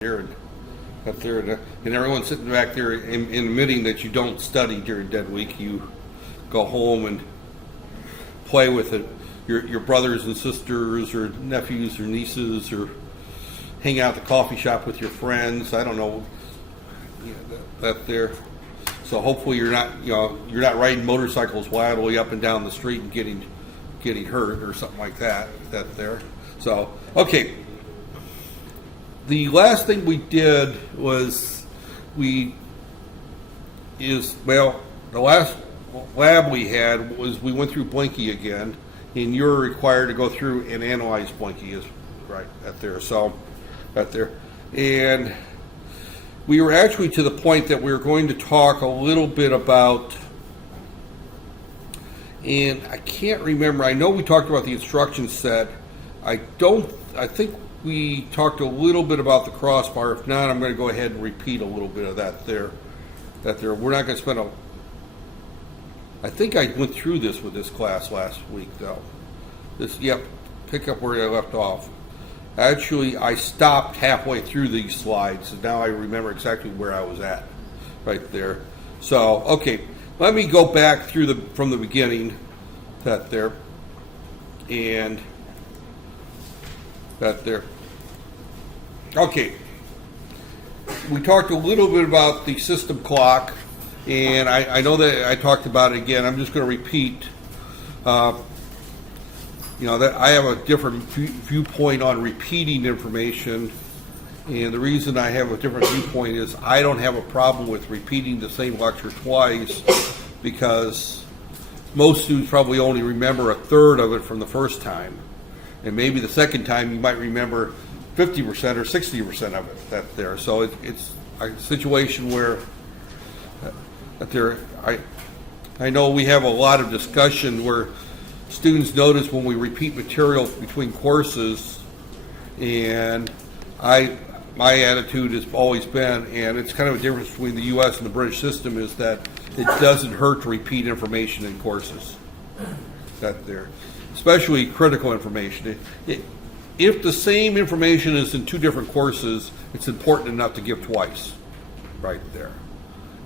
There and up there, and everyone's sitting back there admitting that you don't study during dead week. You go home and play with it, your brothers and sisters, or nephews or nieces, or hang out at the coffee shop with your friends. I don't know, that there. So hopefully you're not riding motorcycles wildly up and down the street and getting hurt or something like that. That there. So okay. The last thing we did was the last lab we had was we went through Blinky again, and you're required to go through and analyze Blinky, is right at there. So at there, and we were actually to the point that we were going to talk a little bit about, and I can't remember. I know we talked about the instruction set. I think we talked a little bit about the crossbar. If not, I'm going to go ahead and repeat a little bit of that there. We're not going to spend I think I went through this with this class last week, though. Pick up where I left off. Actually, I stopped halfway through these slides, and now I remember exactly where I was at, right there. So, okay, let me go back through from the beginning, that there, and that there. Okay, we talked a little bit about the system clock, and I know that I talked about it again. I'm just going to repeat. That I have a different viewpoint on repeating information, and the reason I have a different viewpoint is I don't have a problem with repeating the same lecture twice, because most students probably only remember a third of it from the first time. And maybe the second time you might remember 50% or 60% of it. That there, so it's a situation where I know we have a lot of discussion where students notice when we repeat material between courses, and my attitude has always been, and it's kind of a difference between the U.S. and the British system, is that it doesn't hurt to repeat information in courses. That there. Especially critical information. If the same information is in two different courses, it's important enough to give twice, right there.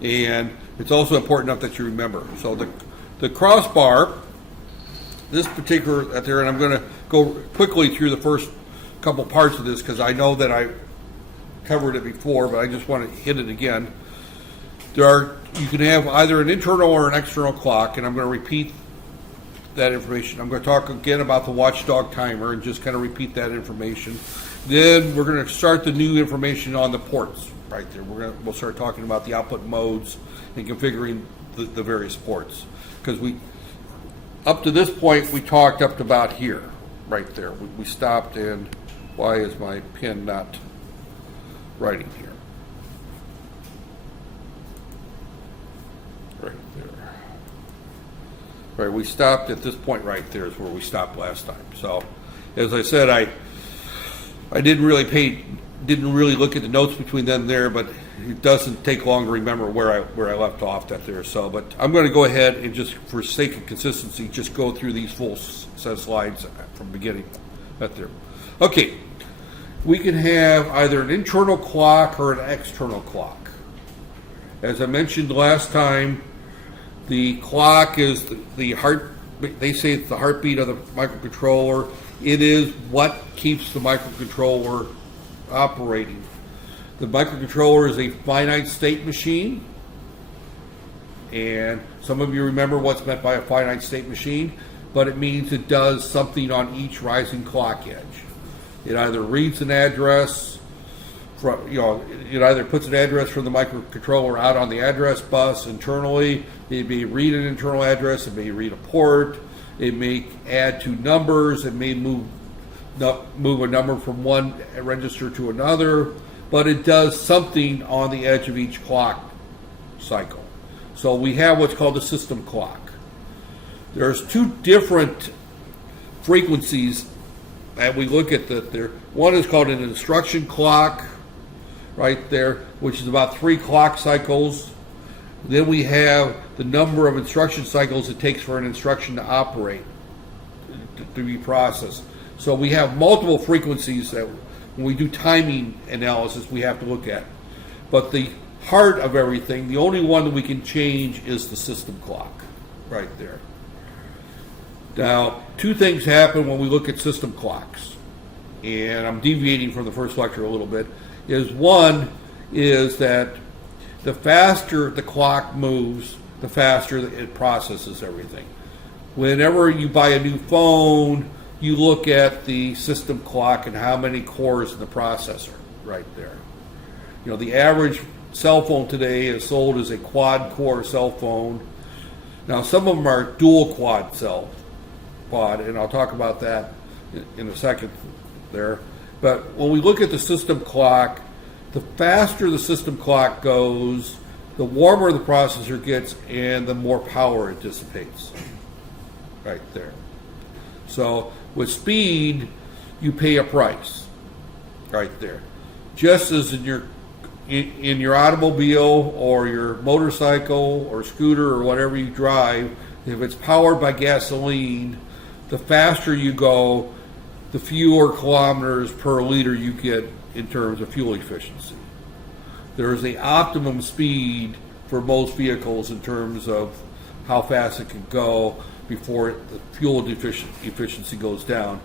And it's also important enough that you remember. So the crossbar, this particular there, and I'm going to go quickly through the first couple parts of this because I know that I covered it before, but I just want to hit it again. You can have either an internal or an external clock, and I'm going to repeat that information. I'm going to talk again about the watchdog timer and just kind of repeat that information. Then we're going to start the new information on the ports right there. We'll start talking about the output modes and configuring the various ports, because up to this point we talked up to about here, right there. We stopped, and why is my pen not writing here? Right there. Right, we stopped at this point right there is where we stopped last time. So, as I said, I didn't really look at the notes between then and there, but it doesn't take long to remember where I left off that there. So, but I'm going to go ahead and just, for sake of consistency, just go through these full set of slides from the beginning. That there. Okay, we can have either an internal clock or an external clock. As I mentioned last time, the clock is the heart. They say it's the heartbeat of the microcontroller. It is what keeps the microcontroller operating. The microcontroller is a finite state machine, and some of you remember what's meant by a finite state machine, but it means it does something on each rising clock edge. It either reads an address it either puts an address from the microcontroller out on the address bus internally. It may read an internal address. It may read a port. It may add two numbers. It may move a number from one register to another. But it does something on the edge of each clock cycle. So we have what's called the system clock. There's two different frequencies that we look at there. One is called an instruction clock, right there, which is about 3 clock cycles. Then we have the number of instruction cycles it takes for an instruction to operate, to be processed. So we have multiple frequencies that when we do timing analysis, we have to look at. But the heart of everything, the only one that we can change is the system clock, right there. Now, two things happen when we look at system clocks, and I'm deviating from the first lecture a little bit, is one is that the faster the clock moves, the faster it processes everything. Whenever you buy a new phone, you look at the system clock and how many cores in the processor, right there. You know, the average cell phone today is sold as a quad-core cell phone. Now, some of them are dual quad, and I'll talk about that in a second there. But when we look at the system clock, the faster the system clock goes, the warmer the processor gets, and the more power it dissipates, right there. So with speed, you pay a price, right there. Just as in your automobile or your motorcycle or scooter or whatever you drive, if it's powered by gasoline, the faster you go, the fewer kilometers per liter you get in terms of fuel efficiency. There is an optimum speed for most vehicles in terms of how fast it can go before the fuel efficiency goes down.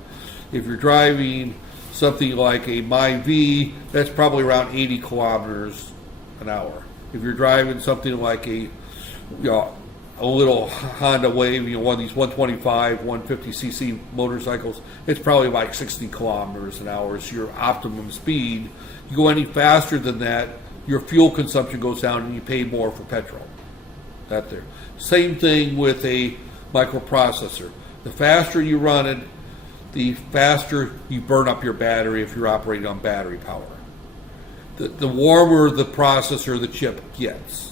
If you're driving something like a MyV, that's probably around 80 kilometers an hour. If you're driving something like a little Honda Wave, one of these 125, 150cc motorcycles, it's probably like 60 kilometers an hour is your optimum speed. You go any faster than that, your fuel consumption goes down and you pay more for petrol. That there. Same thing with a microprocessor. The faster you run it, the faster you burn up your battery if you're operating on battery power. The warmer the processor, the chip gets.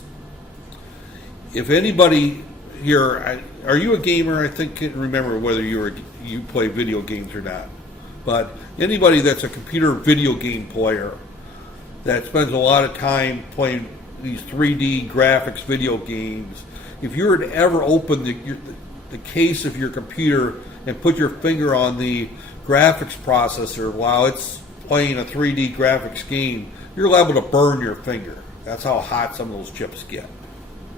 If anybody here, are you a gamer? I think can't remember whether you play video games or not. But anybody that's a computer video game player that spends a lot of time playing these 3D graphics video games, if you were to ever open the case of your computer and put your finger on the graphics processor while it's playing a 3D graphics game, you're liable to burn your finger. That's how hot some of those chips get,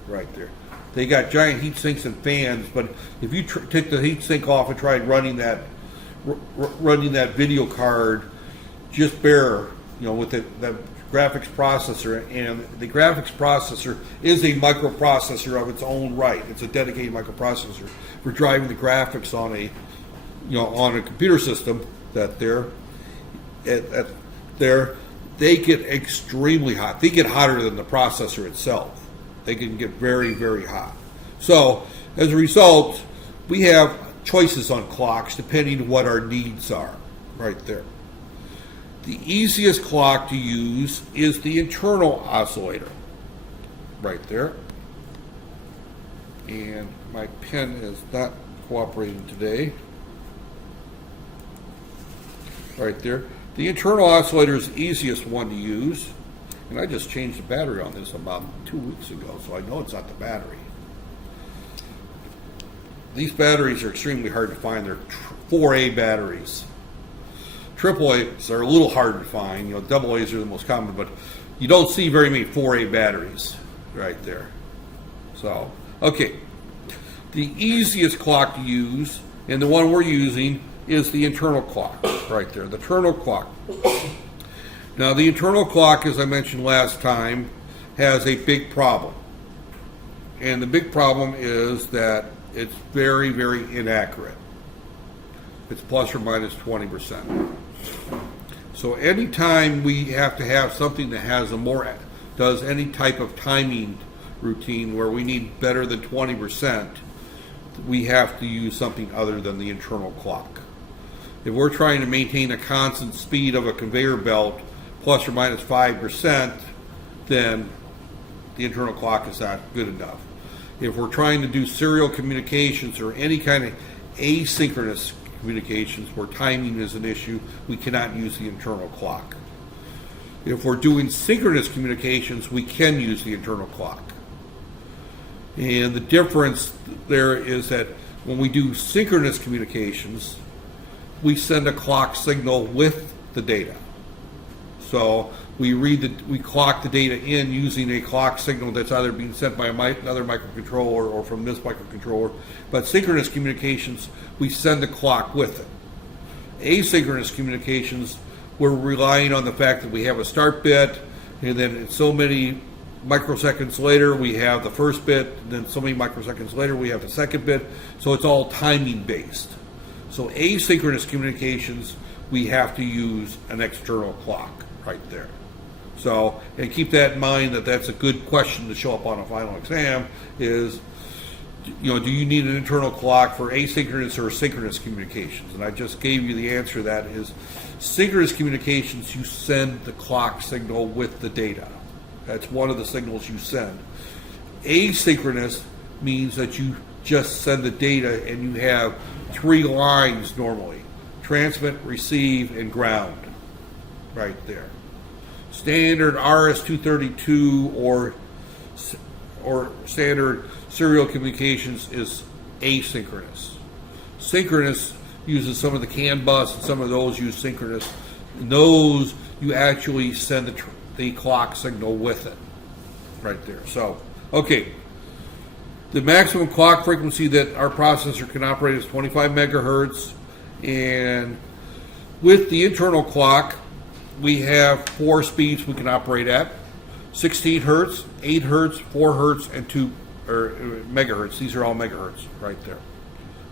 right there. They got giant heat sinks and fans, but if you take the heat sink off and try running that video card, just bare, with the graphics processor, and the graphics processor is a microprocessor of its own right. It's a dedicated microprocessor for driving the graphics on a computer system that they get extremely hot. They get hotter than the processor itself. They can get very, very hot. So as a result, we have choices on clocks depending on what our needs are, right there. The easiest clock to use is the internal oscillator, right there. And my pen is not cooperating today. Right there. The internal oscillator is the easiest one to use. And I just changed the battery on this about 2 weeks ago, so I know it's not the battery. These batteries are extremely hard to find. They're 4A batteries. AAAs are a little harder to find. AA's are the most common, but you don't see very many 4A batteries right there. So, okay. The easiest clock to use, and the one we're using, is the internal clock right there, the internal clock. Now, the internal clock, as I mentioned last time, has a big problem. And the big problem is that it's very, very inaccurate. It's plus or minus 20%. So anytime we have to have something that has does any type of timing routine where we need better than 20%, we have to use something other than the internal clock. If we're trying to maintain a constant speed of a conveyor belt plus or minus 5%, then the internal clock is not good enough. If we're trying to do serial communications or any kind of asynchronous communications where timing is an issue, we cannot use the internal clock. If we're doing synchronous communications, we can use the internal clock. And the difference there is that when we do synchronous communications, we send a clock signal with the data. So we clock the data in using a clock signal that's either being sent by another microcontroller or from this microcontroller. But synchronous communications, we send the clock with it. Asynchronous communications, we're relying on the fact that we have a start bit, and then so many microseconds later we have the first bit, and then so many microseconds later we have the second bit. So it's all timing based. So asynchronous communications, we have to use an external clock right there. So, and keep that in mind, that that's a good question to show up on a final exam is, you know, do you need an internal clock for asynchronous or synchronous communications? And I just gave you the answer to that is synchronous communications, you send the clock signal with the data. That's one of the signals you send. Asynchronous means that you just send the data and you have 3 lines normally: transmit, receive, and ground right there. Standard RS-232 or standard serial communications is asynchronous. Synchronous uses some of the CAN bus, and some of those use synchronous. And those, you actually send the clock signal with it right there. So, okay. The maximum clock frequency that our processor can operate is 25 megahertz. And with the internal clock, we have 4 speeds we can operate at: 16 hertz, 8 hertz, 4 hertz, and 2 megahertz. These are all megahertz right there.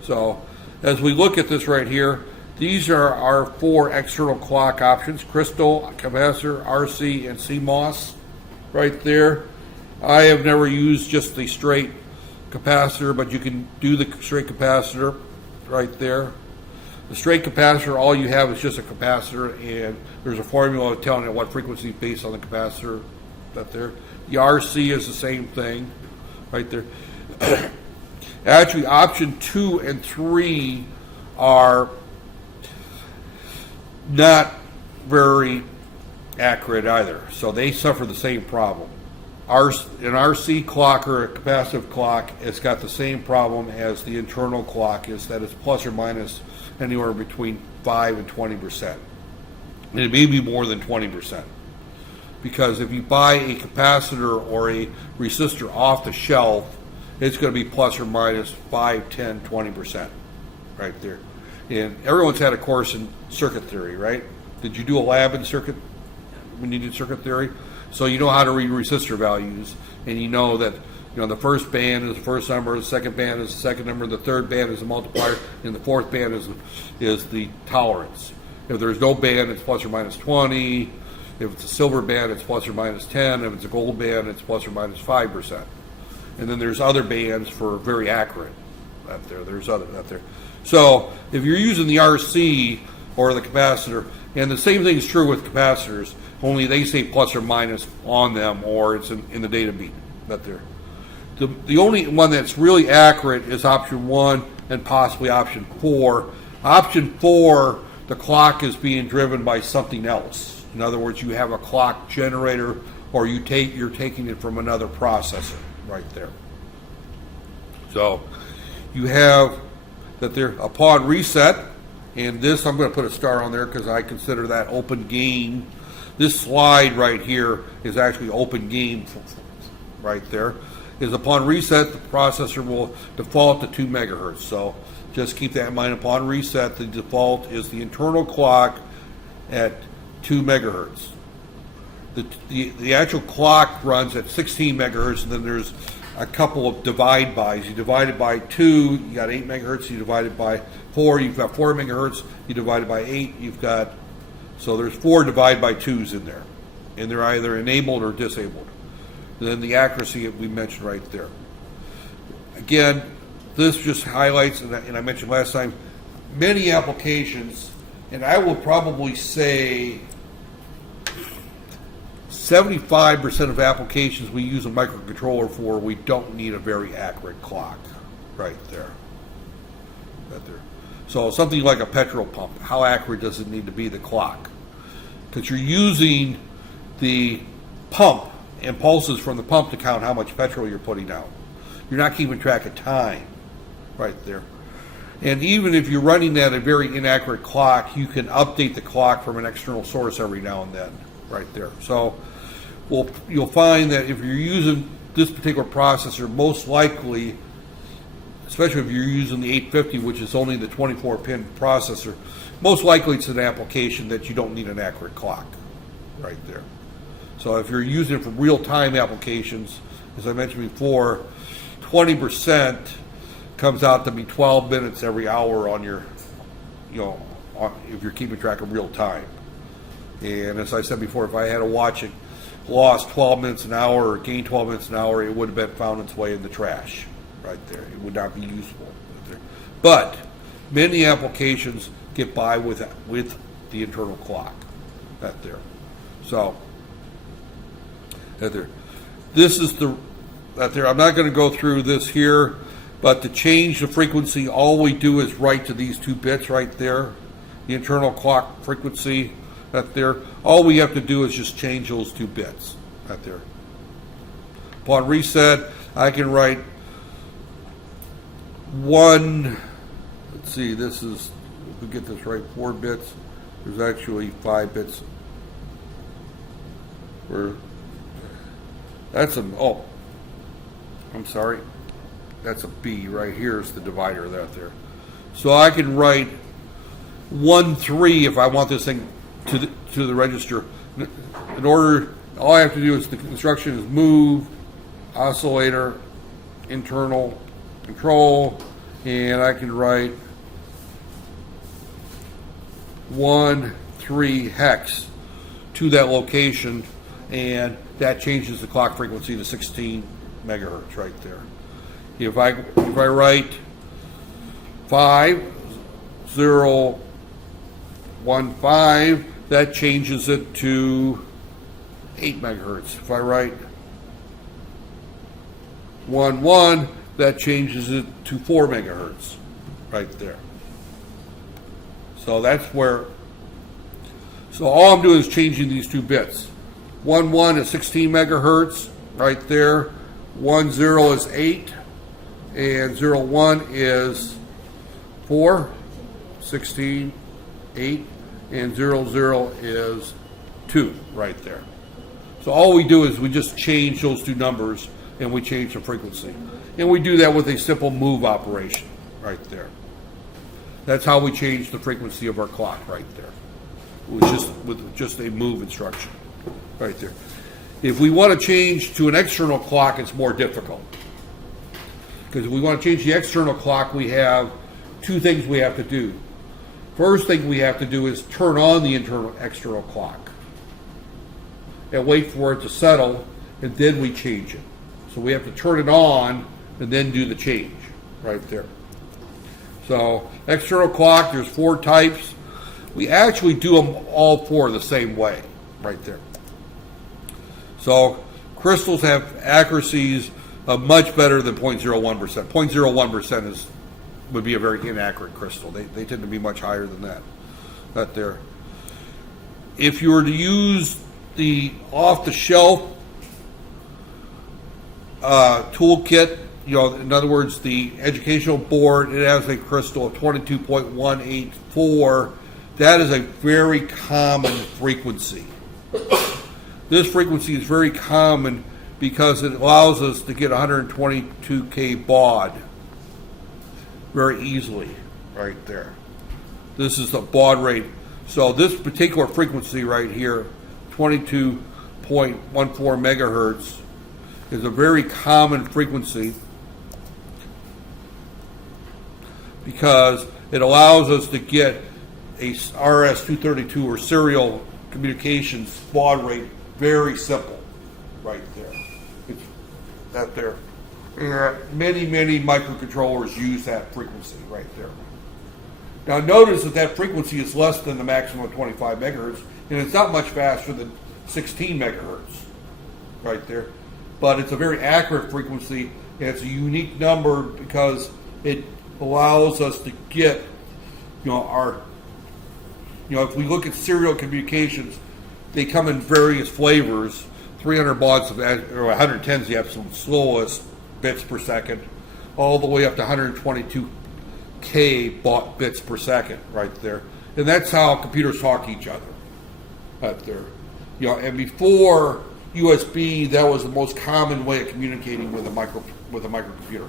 So as we look at this right here, these are our 4 external clock options: crystal, capacitor, RC, and CMOS right there. I have never used just the straight capacitor, but you can do the straight capacitor right there. The straight capacitor, all you have is just a capacitor, and there's a formula telling you what frequency based on the capacitor right there. The RC is the same thing right there. Actually, option 2 and 3 are not very accurate either, so they suffer the same problem. An RC clock or a capacitive clock, it's got the same problem as the internal clock, is that it's plus or minus anywhere between 5 and 20%. And it may be more than 20%. Because if you buy a capacitor or a resistor off the shelf, it's going to be plus or minus 5, 10, 20% right there. And everyone's had a course in circuit theory, right? Did you do a lab in circuit when you did circuit theory? So you know how to read resistor values, and you know that, you know, the first band is the first number, the second band is the second number, the third band is the multiplier, and the fourth band is the tolerance. If there's no band, it's plus or minus 20. If it's a silver band, it's plus or minus 10. If it's a gold band, it's plus or minus 5%. And then there's other bands for very accurate out there. There's other out there. So if you're using the RC or the capacitor, and the same thing is true with capacitors, only they say plus or minus on them, or it's in the data beat out there. The only one that's really accurate is option 1 and possibly option 4. Option 4, the clock is being driven by something else. In other words, you have a clock generator, or you're taking it from another processor right there. So you have that there upon reset, and this I'm going to put a star on there because I consider that open gain. This slide right here is actually open gain right there. Is upon reset, the processor will default to 2 megahertz. So just keep that in mind. Upon reset, the default is the internal clock at 2 megahertz. The actual clock runs at 16 megahertz, and then there's a couple of divide bys. You divide it by 2, you got 8 megahertz. You divide it by 4, you've got 4 megahertz. You divide it by 8, you've got, so there's 4 divide by 2s in there, and they're either enabled or disabled. And then the accuracy that we mentioned right there. Again, this just highlights, and I mentioned last time, many applications, and I will probably say 75% of applications we use a microcontroller for, we don't need a very accurate clock right there. Right there. So something like a petrol pump, how accurate does it need to be, the clock? Because you're using the pump and pulses from the pump to count how much petrol you're putting out. You're not keeping track of time right there. And even if you're running at a very inaccurate clock, you can update the clock from an external source every now and then right there. So you'll find that if you're using this particular processor, most likely, especially if you're using the 850, which is only the 24-pin processor, most likely it's an application that you don't need an accurate clock right there. So if you're using it for real-time applications, as I mentioned before, 20% comes out to be 12 minutes every hour on your, if you're keeping track of real time. And as I said before, if I had a watch it lost 12 minutes an hour or gained 12 minutes an hour, it would have been found its way in the trash right there. It would not be useful right there. But many applications get by with the internal clock right there. So right there. This is right there. I'm not going to go through this here, but to change the frequency, all we do is write to these 2 bits right there, the internal clock frequency right there. All we have to do is just change those 2 bits right there. Upon reset, I can write one, let's see, this is, if we get this right, 4 bits. There's actually 5 bits. I'm sorry. That's a B right here is the divider right there. So I can write 1-3 if I want this thing to the register. In order, all I have to do is, the instruction is move, oscillator, internal control, and I can write 1-3 hex to that location, and that changes the clock frequency to 16 megahertz right there. If I write 5015, that changes it to 8 megahertz. If I write 11, that changes it to 4 megahertz right there. So that's where, so all I'm doing is changing these 2 bits. 11 is 16 megahertz right there. 10 is 8, and 01 is 4, 16, 8, and 00 is 2 right there. So all we do is we just change those 2 numbers and we change the frequency. And we do that with a simple move operation right there. That's how we change the frequency of our clock right there. With just a move instruction right there. If we want to change to an external clock, it's more difficult. Because if we want to change the external clock, we have 2 things we have to do. First thing we have to do is turn on the external clock and wait for it to settle, and then we change it. So we have to turn it on and then do the change right there. So external clock, there's 4 types. We actually do them all 4 the same way right there. So crystals have accuracies much better than 0.01%. 0.01% would be a very inaccurate crystal. They tend to be much higher than that. Right there. If you were to use the off-the-shelf toolkit, in other words, the educational board, it has a crystal of 22.184. That is a very common frequency. This frequency is very common because it allows us to get 122K baud very easily right there. This is the baud rate. So this particular frequency right here, 22.14 megahertz, is a very common frequency because it allows us to get a RS-232 or serial communications baud rate very simple right there. It's that there. And many microcontrollers use that frequency right there. Now notice that frequency is less than the maximum of 25 megahertz, and it's not much faster than 16 megahertz right there. But it's a very accurate frequency, and it's a unique number because it allows us to get, if we look at serial communications, they come in various flavors. 300 bauds or 110 is the absolute slowest bits per second, all the way up to 122K bits per second right there. And that's how computers talk to each other right there. And before USB, that was the most common way of communicating with a microcomputer.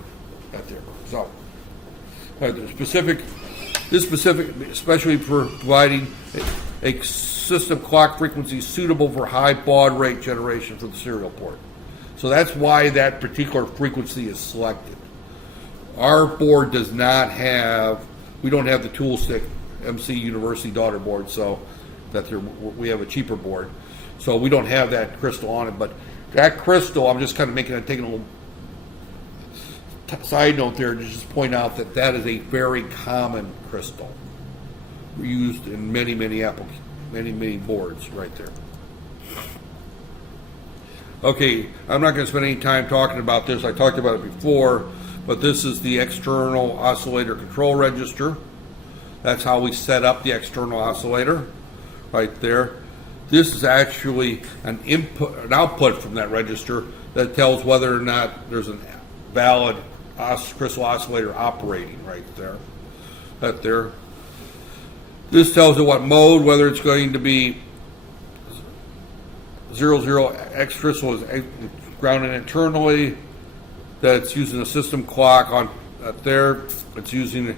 Right there. So, this specific, especially for providing a system clock frequency suitable for high baud rate generation for the serial port. So that's why that particular frequency is selected. Our board does not have, we don't have the toolstick MC University daughter board, so we have a cheaper board. So we don't have that crystal on it, but that crystal, I'm just kind of taking a little side note there to just point out that that is a very common crystal used in many boards right there. Okay, I'm not going to spend any time talking about this. I talked about it before, but this is the external oscillator control register. That's how we set up the external oscillator right there. This is actually an output from that register that tells whether or not there's a valid crystal oscillator operating right there. Right there. This tells it what mode, whether it's going to be 00X crystal is grounded internally, that it's using a system clock on there, it's using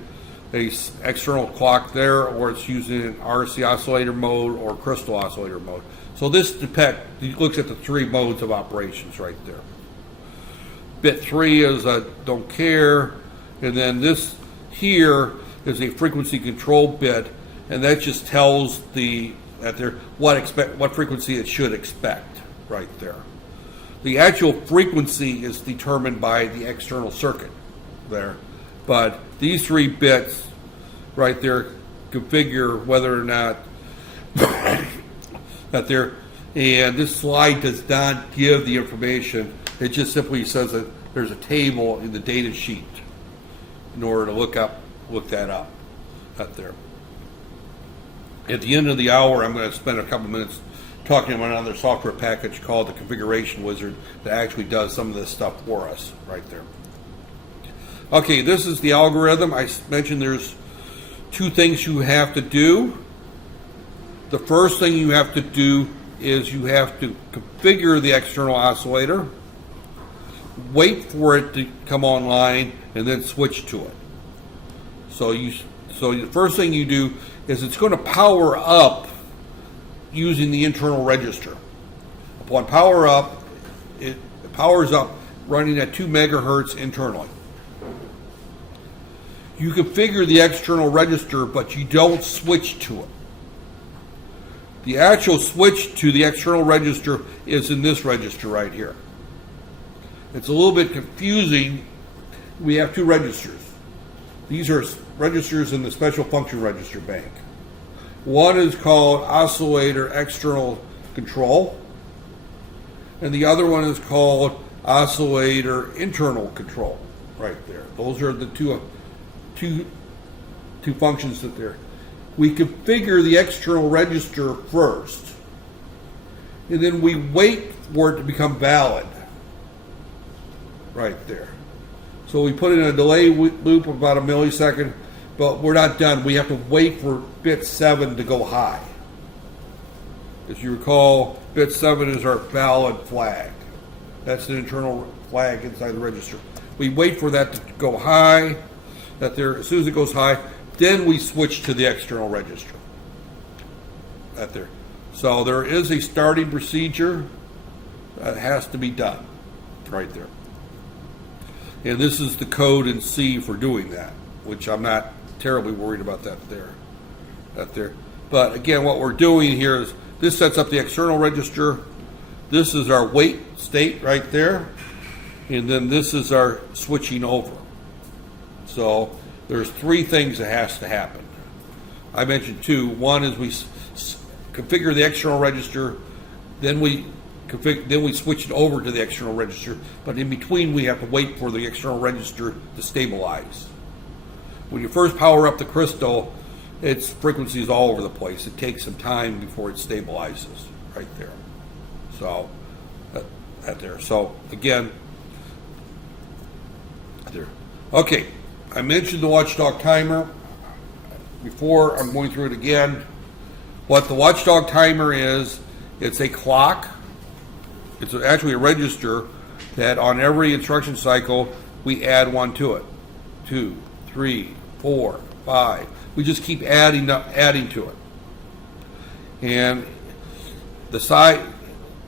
a external clock there, or it's using an RC oscillator mode or crystal oscillator mode. So this looks at the three modes of operations right there. Bit 3 is a don't care, and then this here is a frequency control bit, and that just tells what frequency it should expect right there. The actual frequency is determined by the external circuit there, but these 3 bits right there configure whether or not that they're, and this slide does not give the information. It just simply says that there's a table in the data sheet in order to look that up there. At the end of the hour, I'm going to spend a couple minutes talking about another software package called the Configuration Wizard that actually does some of this stuff for us right there. Okay, this is the algorithm. I mentioned there's 2 things you have to do. The first thing you have to do is you have to configure the external oscillator, wait for it to come online, and then switch to it. So the first thing you do is it's going to power up using the internal register. Upon power up, it powers up running at 2 megahertz internally. You configure the external register, but you don't switch to it. The actual switch to the external register is in this register right here. It's a little bit confusing. We have 2 registers. These are registers in the special function register bank. One is called oscillator external control, and the other one is called oscillator internal control right there. Those are the two functions that there. We configure the external register first, and then we wait for it to become valid right there. So we put in a delay loop of about a millisecond, but we're not done. We have to wait for bit 7 to go high. As you recall, bit 7 is our valid flag. That's an internal flag inside the register. We wait for that to go high. As soon as it goes high, then we switch to the external register. There. So there is a starting procedure that has to be done right there. And this is the code in C for doing that, which I'm not terribly worried about that there. But again, what we're doing here is this sets up the external register. This is our wait state right there. And then this is our switching over. So there's 3 things that has to happen. I mentioned 2. One is we configure the external register, then we switch it over to the external register, but in between we have to wait for the external register to stabilize. When you first power up the crystal, its frequency is all over the place. It takes some time before it stabilizes right there. So there. So again, there. Okay, I mentioned the watchdog timer before. I'm going through it again. What the watchdog timer is It's a clock. It's actually a register that on every instruction cycle, we add one to it. 2, 3, 4, 5. We just keep adding to it. And the size,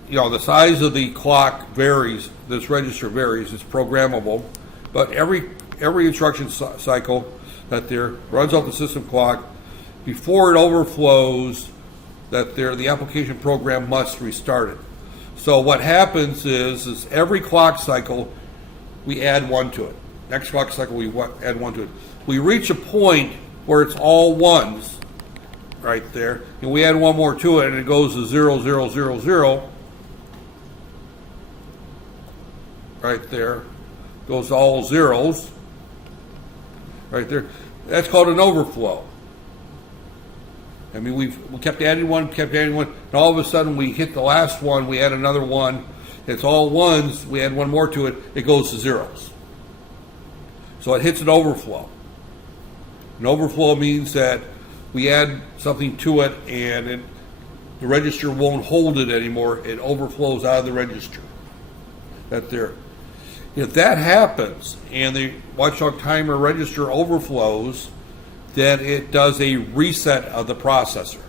the size of the clock varies. This register varies. It's programmable, but every instruction cycle that there runs off the system clock. Before it overflows, the application program must restart it. So what happens is every clock cycle we add one to it. Next clock cycle we add one to it. We reach a point where it's all ones, right there, and we add one more to it, and it goes to 0, 0, 0, 0. Right there, goes to all zeros. Right there, that's called an overflow. I mean, we kept adding one, and all of a sudden we hit the last one, we add another one. It's all ones, we add one more to it, it goes to zeros. So it hits an overflow. An overflow means that we add something to it and the register won't hold it anymore. It overflows out of the register. If that happens and the watchdog timer register overflows, then it does a reset of the processor.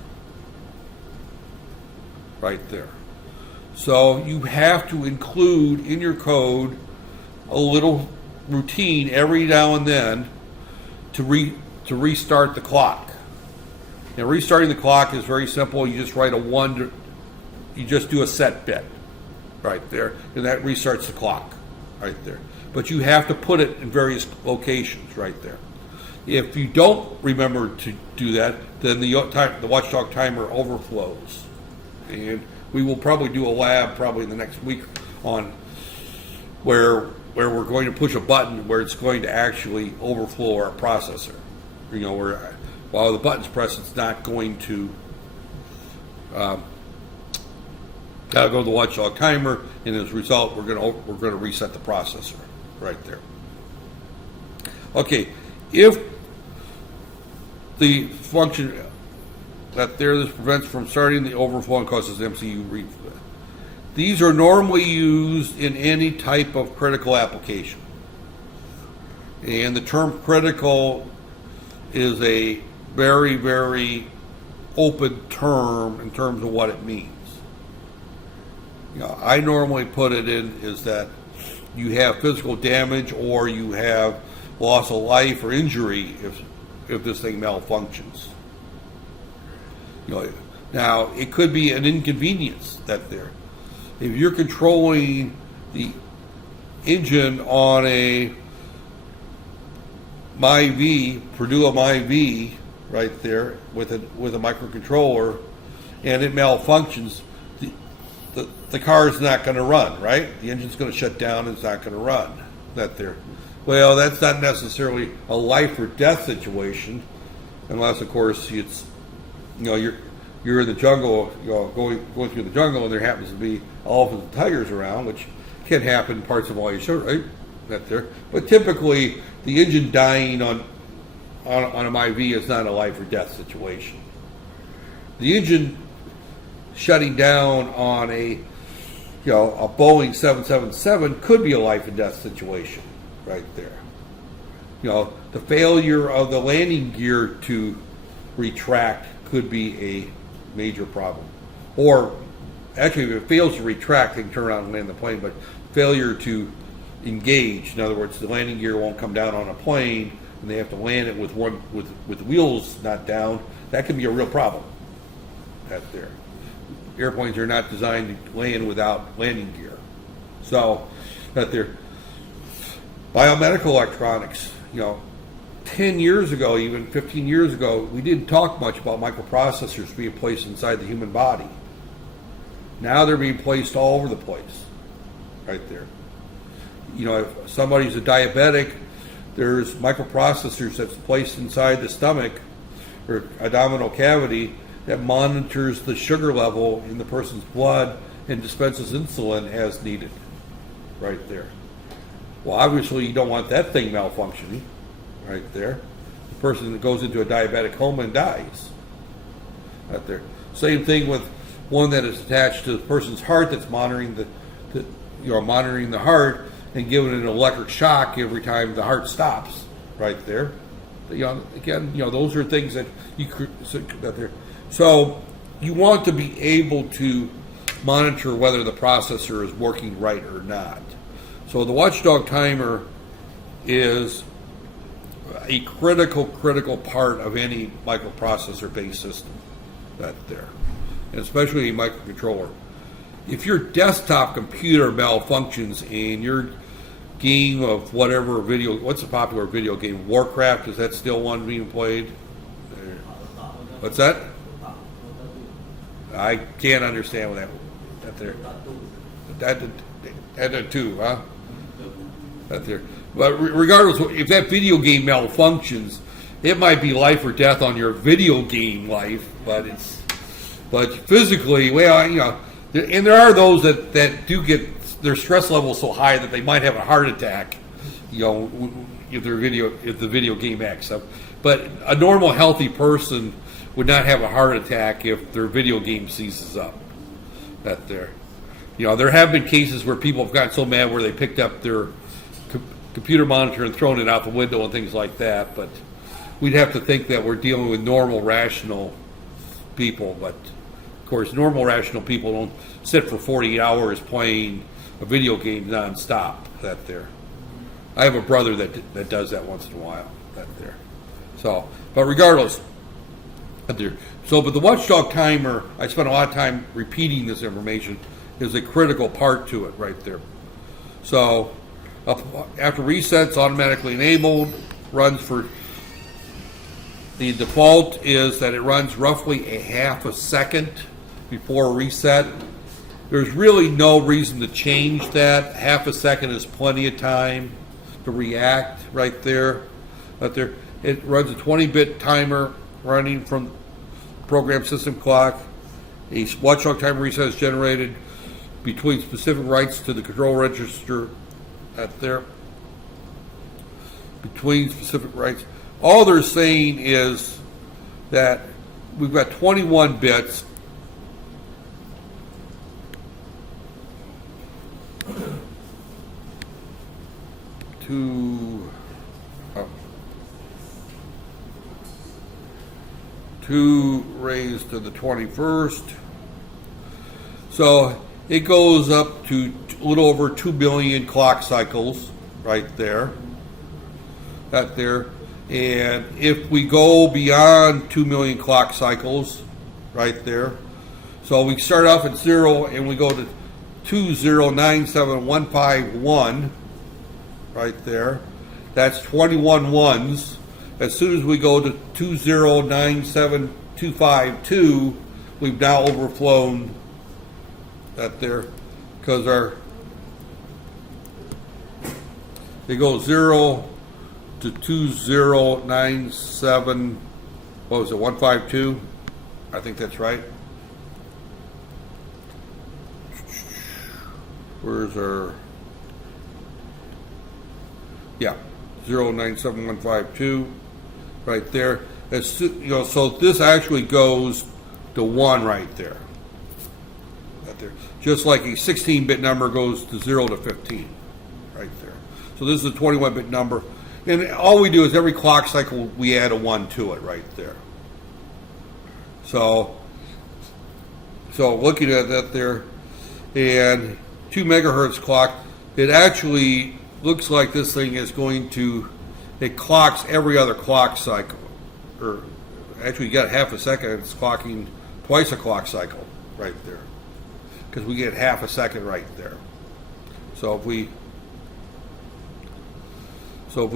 Right there. So you have to include in your code a little routine every now and then to restart the clock. Now, restarting the clock is very simple. You just write you just do a set bit right there, and that restarts the clock right there. But you have to put it in various locations right there. If you don't remember to do that, then the watchdog timer overflows. And we will probably do a lab probably in the next week on where we're going to push a button where it's going to actually overflow our processor. Where while the button's pressed, it's not going to go to the watchdog timer, and as a result, we're going to reset the processor right there. Okay, if the function this prevents from starting the overflow and causes MCU read. These are normally used in any type of critical application. And the term critical is a very, very open term in terms of what it means. I normally put it in is that you have physical damage or you have loss of life or injury if this thing malfunctions. Now it could be an inconvenience if you're controlling the engine on a Purdue MIV right there with a microcontroller, and it malfunctions, the car is not going to run, right? The engine's going to shut down and it's not going to run. Well, that's not necessarily a life or death situation, unless of course it's you're in the jungle, going through the jungle, and there happens to be elephants and tigers around, which can happen in parts of Asia, right? But typically, the engine dying on a MIV is not a life or death situation. The engine shutting down on a Boeing 777 could be a life and death situation, right there. The failure of the landing gear to retract could be a major problem. Or actually, if it fails to retract, they can turn around and land the plane, but failure to engage, in other words, the landing gear won't come down on a plane and they have to land it with wheels not down, that can be a real problem. Airplanes are not designed to land without landing gear. So biomedical electronics, 10 years ago, even 15 years ago, we didn't talk much about microprocessors being placed inside the human body. Now they're being placed all over the place, right there. If somebody's a diabetic, there's microprocessors that's placed inside the stomach or abdominal cavity that monitors the sugar level in the person's blood and dispenses insulin as needed, right there. Well, obviously you don't want that thing malfunctioning, right there. The person that goes into a diabetic coma and dies, right there. Same thing with one that is attached to the person's heart that's monitoring monitoring the heart and giving it an electric shock every time the heart stops, right there. Again, those are things that so you want to be able to monitor whether the processor is working right or not. So the watchdog timer is a critical part of any microprocessor-based system and especially a microcontroller. If your desktop computer malfunctions and your game of whatever what's a popular video game? Warcraft, is that still one being played? What's that? I can't understand what that there. That too, huh? That there. But regardless, if that video game malfunctions, it might be life or death on your video game life, but physically, and there are those that do get their stress level so high that they might have a heart attack, if the video game acts up. But a normal healthy person would not have a heart attack if their video game seizes up. There have been cases where people have gotten so mad where they picked up their computer monitor and thrown it out the window and things like that. But we'd have to think that we're dealing with normal, rational people. But of course, normal, rational people don't sit for 48 hours playing a video game nonstop. I have a brother that does that once in a while. So, but regardless, but the watchdog timer, I spent a lot of time repeating this information, is a critical part to it right there. So, after resets, automatically enabled, runs for, the default is that it runs roughly a half a second before a reset. There's really no reason to change that. Half a second is plenty of time to react right there. It runs a 20-bit timer running from program system clock. A watchdog timer reset is generated between specific writes to the control register between specific writes. All they're saying is that we've got 21 bits. Two raised to the 21st. So it goes up to a little over 2 billion clock cycles right there. And if we go beyond 2 million clock cycles right there, so we start off at 0 and we go to 2097151 right there. That's 21 ones. As soon as we go to 2097252, we've now overflown because they go 0 to 2097, 152? I think that's right. Where's our, 097152 right there. That's, so this actually goes to 1 right there. Just like a 16-bit number goes to 0 to 15 right there. So this is a 21-bit number. And all we do is every clock cycle we add a 1 to it right there. So looking at that there, and 2 megahertz clock, it actually looks like this thing is going to, it clocks every other clock cycle. Or actually you got half a second, it's clocking twice a clock cycle right there. Because we get half a second right there. So if we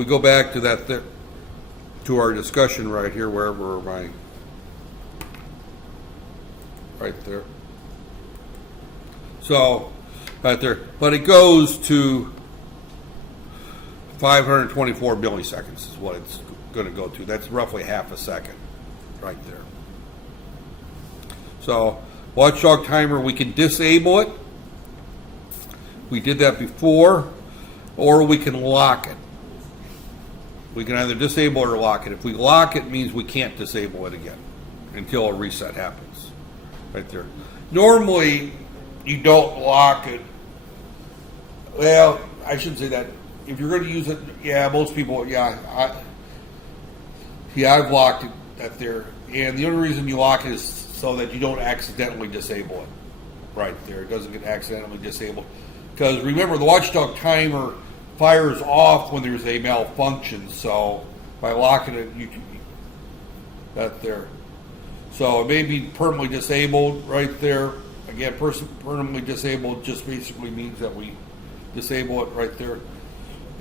go back to that to our discussion right here, wherever am I? Right there. So right there, but it goes to 524 milliseconds is what it's going to go to. That's roughly half a second right there. So watchdog timer, we can disable it. We did that before, or we can lock it. We can either disable or lock it. If we lock it, it means we can't disable it again until a reset happens. Right there. Normally, you don't lock it. Well, I shouldn't say that. If you're going to use it, yeah, most people, I've locked it at there. And the only reason you lock it is so that you don't accidentally disable it. Right there. It doesn't get accidentally disabled. Because remember, the watchdog timer fires off when there's a malfunction. So by locking it, you can that there. So it may be permanently disabled right there. Again, permanently disabled just basically means that we disable it right there.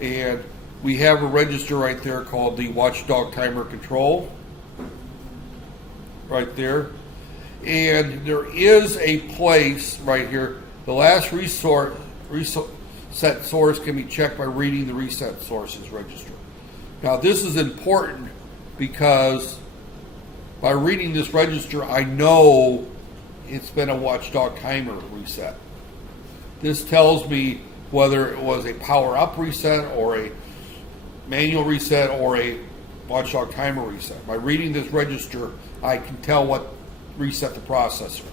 And we have a register right there called the watchdog timer control right there. And there is a place right here. The last reset source can be checked by reading the reset sources register. Now this is important because by reading this register, I know it's been a watchdog timer reset. This tells me whether it was a power up reset or a manual reset or a watchdog timer reset. By reading this register, I can tell what reset the processor.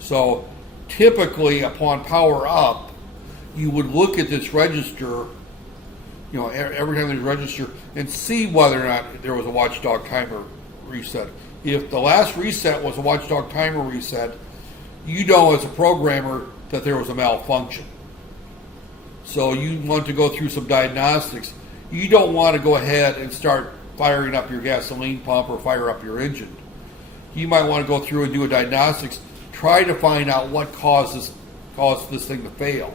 So typically upon power up, you would look at this register, every time there's a register, and see whether or not there was a watchdog timer reset. If the last reset was a watchdog timer reset, you know as a programmer that there was a malfunction. So you want to go through some diagnostics. You don't want to go ahead and start firing up your gasoline pump or fire up your engine. You might want to go through and do a diagnostics, try to find out what caused this thing to fail.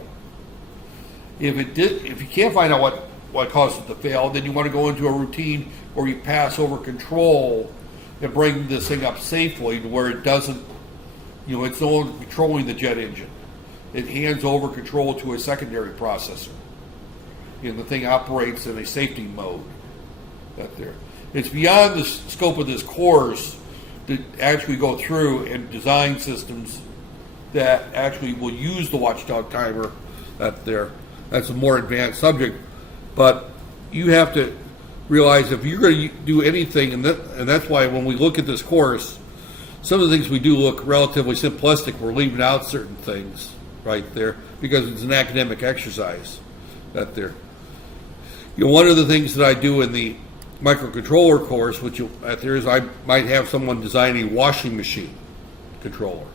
If you can't find out what caused it to fail, then you want to go into a routine where you pass over control and bring this thing up safely to where it doesn't, it's no longer controlling the jet engine. It hands over control to a secondary processor. And the thing operates in a safety mode. That there. It's beyond the scope of this course to actually go through and design systems that actually will use the watchdog timer. That's a more advanced subject. But you have to realize if you're going to do anything, and that's why when we look at this course, some of the things we do look relatively simplistic. We're leaving out certain things right there because it's an academic exercise. That there. One of the things that I do in the microcontroller course, is I might have someone design a washing machine controller.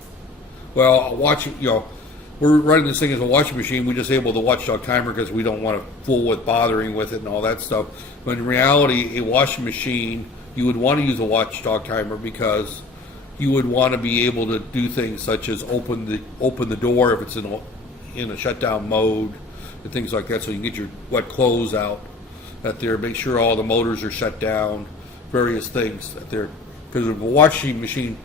Well, we're running this thing as a washing machine. We disable the watchdog timer because we don't want to fool with bothering with it and all that stuff. But in reality, a washing machine, you would want to use a watchdog timer because you would want to be able to do things such as open the door if it's in a shutdown mode and things like that, so you can get your wet clothes out. Make sure all the motors are shut down, various things because if a washing machine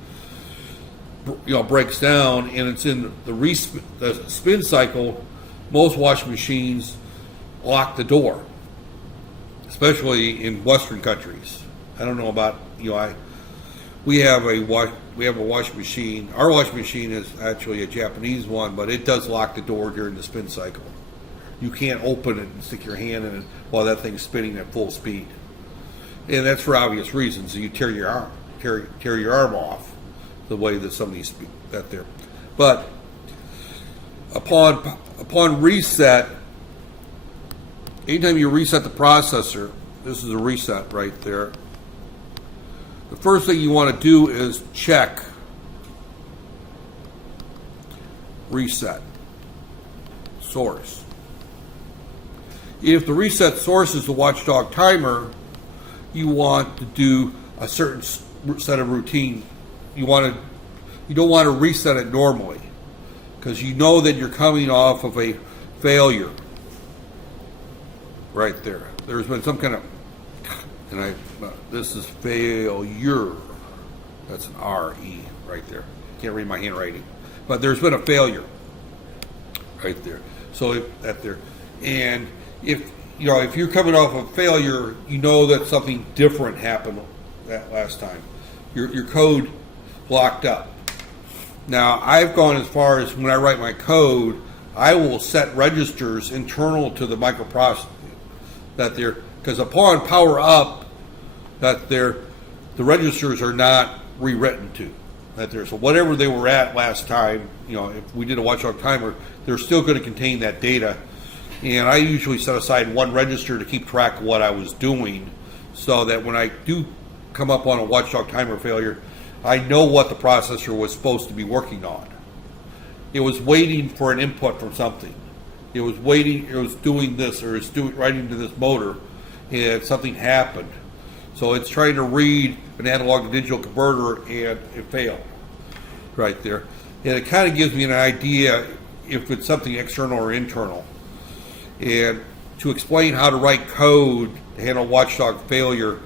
breaks down and it's in the spin cycle, most washing machines lock the door, especially in Western countries. I don't know about we have a washing machine. Our washing machine is actually a Japanese one, but it does lock the door during the spin cycle. You can't open it and stick your hand in it while that thing's spinning at full speed, and that's for obvious reasons. You tear your arm off the way that some of these that there. But upon reset, anytime you reset the processor, this is a reset right there. The first thing you want to do is check reset source. If the reset source is the watchdog timer, you want to do a certain set of routine. You don't want to reset it normally because you know that you're coming off of a failure right there. There's been some kind of, this is failure. That's an R-E right there. Can't read my handwriting. But there's been a failure right there. So and if you're coming off of failure, you know that something different happened that last time. Your code locked up. Now, I've gone as far as when I write my code, I will set registers internal to the microprocessor because upon power up, the registers are not rewritten to. That there, so whatever they were at last time, if we did a watchdog timer, they're still going to contain that data. And I usually set aside one register to keep track of what I was doing, so that when I do come up on a watchdog timer failure, I know what the processor was supposed to be working on. It was waiting for an input from something. It was waiting, it was doing this, or it's writing to this motor, and something happened. So it's trying to read an analog to digital converter, and it failed right there. And it kind of gives me an idea if it's something external or internal. And to explain how to write code to handle watchdog failure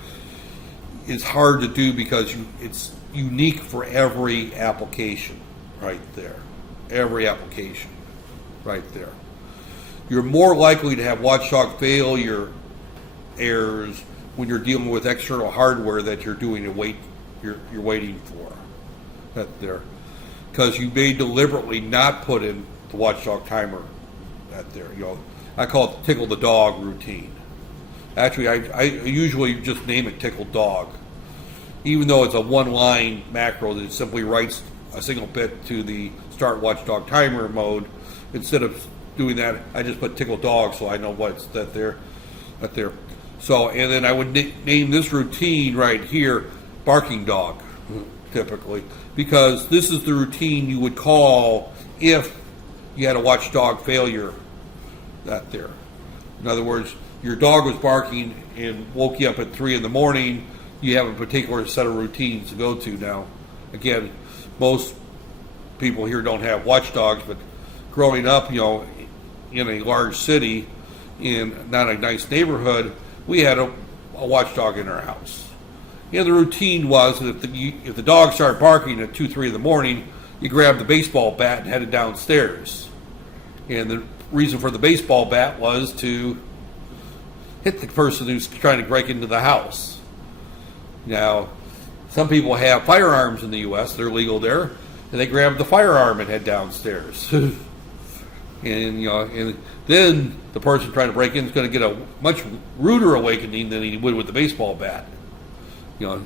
is hard to do because it's unique for every application right there. Every application right there. You're more likely to have watchdog failure errors when you're dealing with external hardware that you're doing you're waiting for. That there, because you may deliberately not put in the watchdog timer. That there, I call it tickle the dog routine. Actually, I usually just name it tickle dog, even though it's a one-line macro that simply writes a single bit to the start watchdog timer mode. Instead of doing that, I just put tickle dog so I know what's that there. So, and then I would name this routine right here barking dog, typically, because this is the routine you would call if you had a watchdog failure. That there. In other words, your dog was barking and woke you up at 3 in the morning. You have a particular set of routines to go to now. Again, most people here don't have watchdogs, but growing up, in a large city, in not a nice neighborhood, we had a watchdog in our house. And the routine was that if the dog started barking at 2, 3 in the morning, you grabbed the baseball bat and headed downstairs. And the reason for the baseball bat was to hit the person who's trying to break into the house. Now, some people have firearms in the U.S., they're legal there, and they grab the firearm and head downstairs. And then the person trying to break in is going to get a much ruder awakening than he would with the baseball bat. A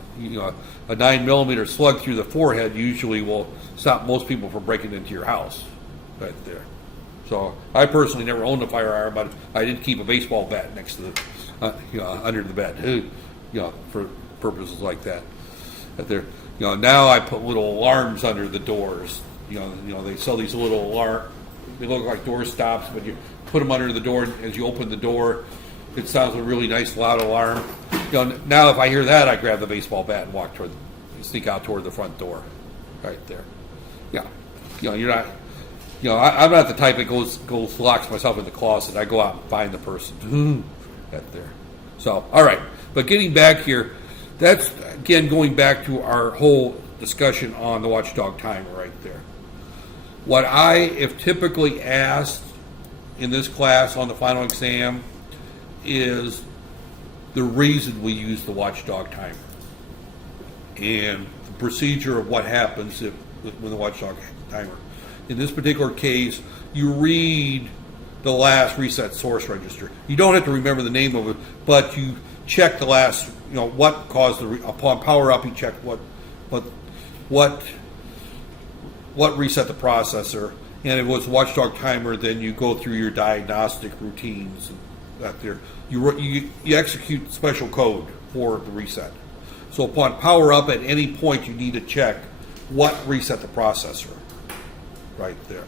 9mm slug through the forehead usually will stop most people from breaking into your house right there. So I personally never owned a firearm, but I did keep a baseball bat next to the, under the bed, for purposes like that. But there, now I put little alarms under the doors. They sell these little alarm. They look like door stops, but you put them under the door, and as you open the door, it sounds a really nice loud alarm. Now if I hear that, I grab the baseball bat and sneak out toward the front door, right there. Yeah, you're not. I'm not the type that goes locks myself in the closet. I go out and find the person. Right there. So, all right. But getting back here, that's again going back to our whole discussion on the watchdog timer right there. What I have typically asked in this class on the final exam is the reason we use the watchdog timer and the procedure of what happens when the watchdog timer. In this particular case, you read the last reset source register. You don't have to remember the name of it, but you check the last, what caused upon power up, you check what reset the processor, and if it was watchdog timer, then you go through your diagnostic routines and that there. You execute special code for the reset. So upon power up, at any point you need to check what reset the processor. Right there.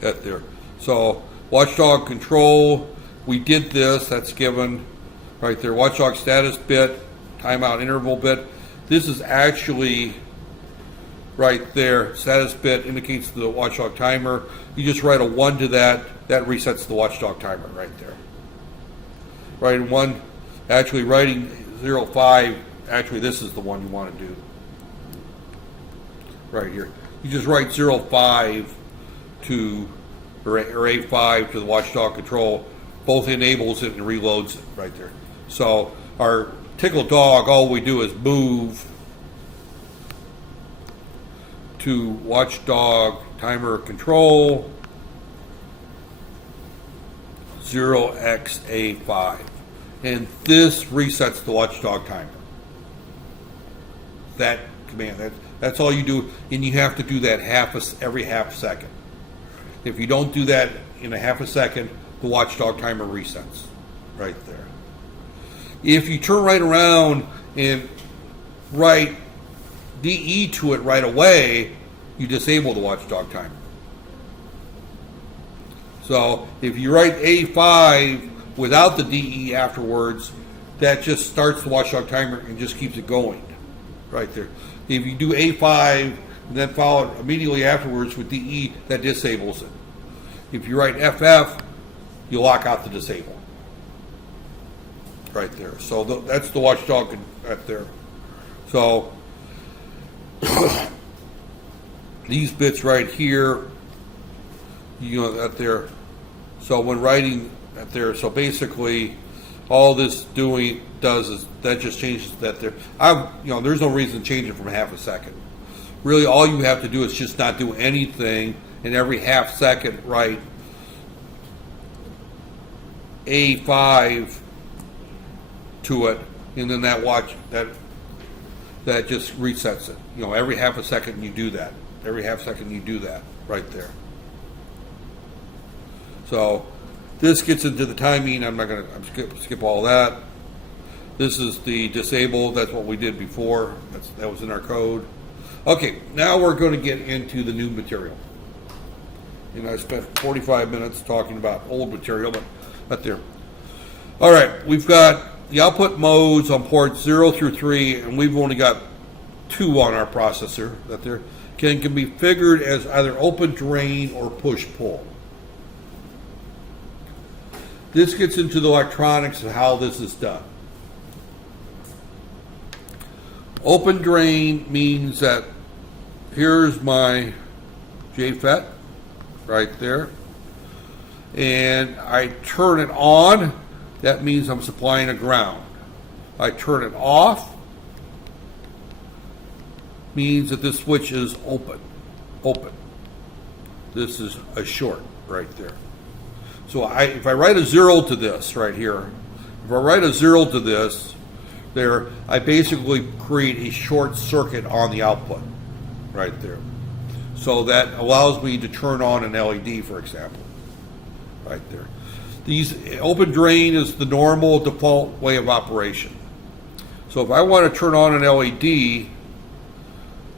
That there. So watchdog control, we did this, that's given right there. Watchdog status bit, timeout interval bit. This is actually right there. Status bit indicates the watchdog timer. You just write a 1 to that resets the watchdog timer right there. Writing 1, actually writing 05, actually this is the one you want to do. Right here. You just write 05 to, or A5 to the watchdog control. Both enables it and reloads it right there. So our tickle dog, all we do is move to watchdog timer control 0xA5. And this resets the watchdog timer. that command. That's all you do, and you have to do that every half second. If you don't do that in a half a second, the watchdog timer resets right there. If you turn right around and write DE to it right away, you disable the watchdog timer. So if you write A5 without the DE afterwards, that just starts the watchdog timer and just keeps it going right there. If you do A5 and then follow it immediately afterwards with DE, that disables it. If you write FF, you lock out the disable right there. So that's the watchdog right there. So these bits right here, you know, that there. So when writing that there, so basically all this does is that just changes that there. There's no reason to change it from half a second. Really, all you have to do is just not do anything, and every half second write A5 to it, and then that just resets it. Every half a second you do that. Every half second you do that right there. So this gets into the timing. I'm skip all that. This is the disable. That's what we did before. That was in our code. Okay, now we're going to get into the new material. I spent 45 minutes talking about old material, but not there. All right, we've got the output modes on ports 0 through 3, and we've only got 2 on our processor. That there can be figured as either open drain or push pull. This gets into the electronics of how this is done. Open drain means that here's my JFET right there, and I turn it on. That means I'm supplying a ground. I turn it off, means that this switch is open. This is a short right there. So if I write a 0 to this right here, if I write a 0 to this there, I basically create a short circuit on the output right there. So that allows me to turn on an LED, for example, right there. These open drain is the normal default way of operation. So if I want to turn on an LED,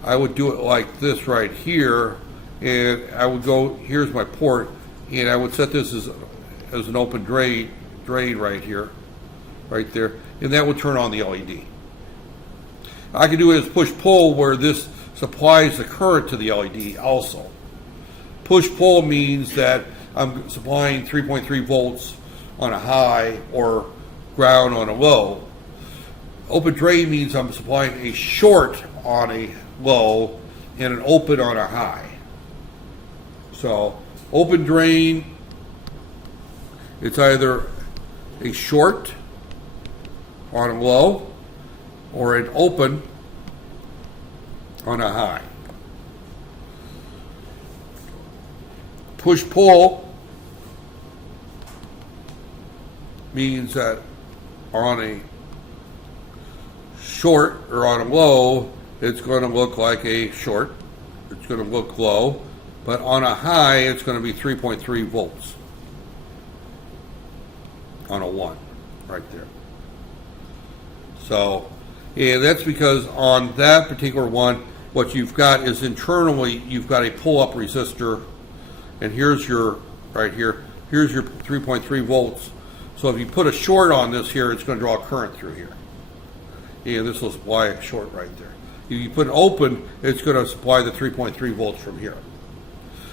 I would do it like this right here, and I would go, here's my port, and I would set this as an open drain right here, right there, and that would turn on the LED. I can do it as push-pull, where this supplies the current to the LED also. Push-pull means that I'm supplying 3.3 volts on a high or ground on a low. Open drain means I'm supplying a short on a low and an open on a high. So open drain, it's either a short on a low or an open on a high. Push-pull means that on a short or on a low, it's going to look like a short. It's going to look low. But on a high, it's going to be 3.3 volts on a 1 right there. So, and that's because on that particular one, what you've got is internally, you've got a pull-up resistor, and here's your, right here, here's your 3.3 volts. So if you put a short on this here, it's going to draw a current through here. And this will supply a short right there. If you put an open, it's going to supply the 3.3 volts from here.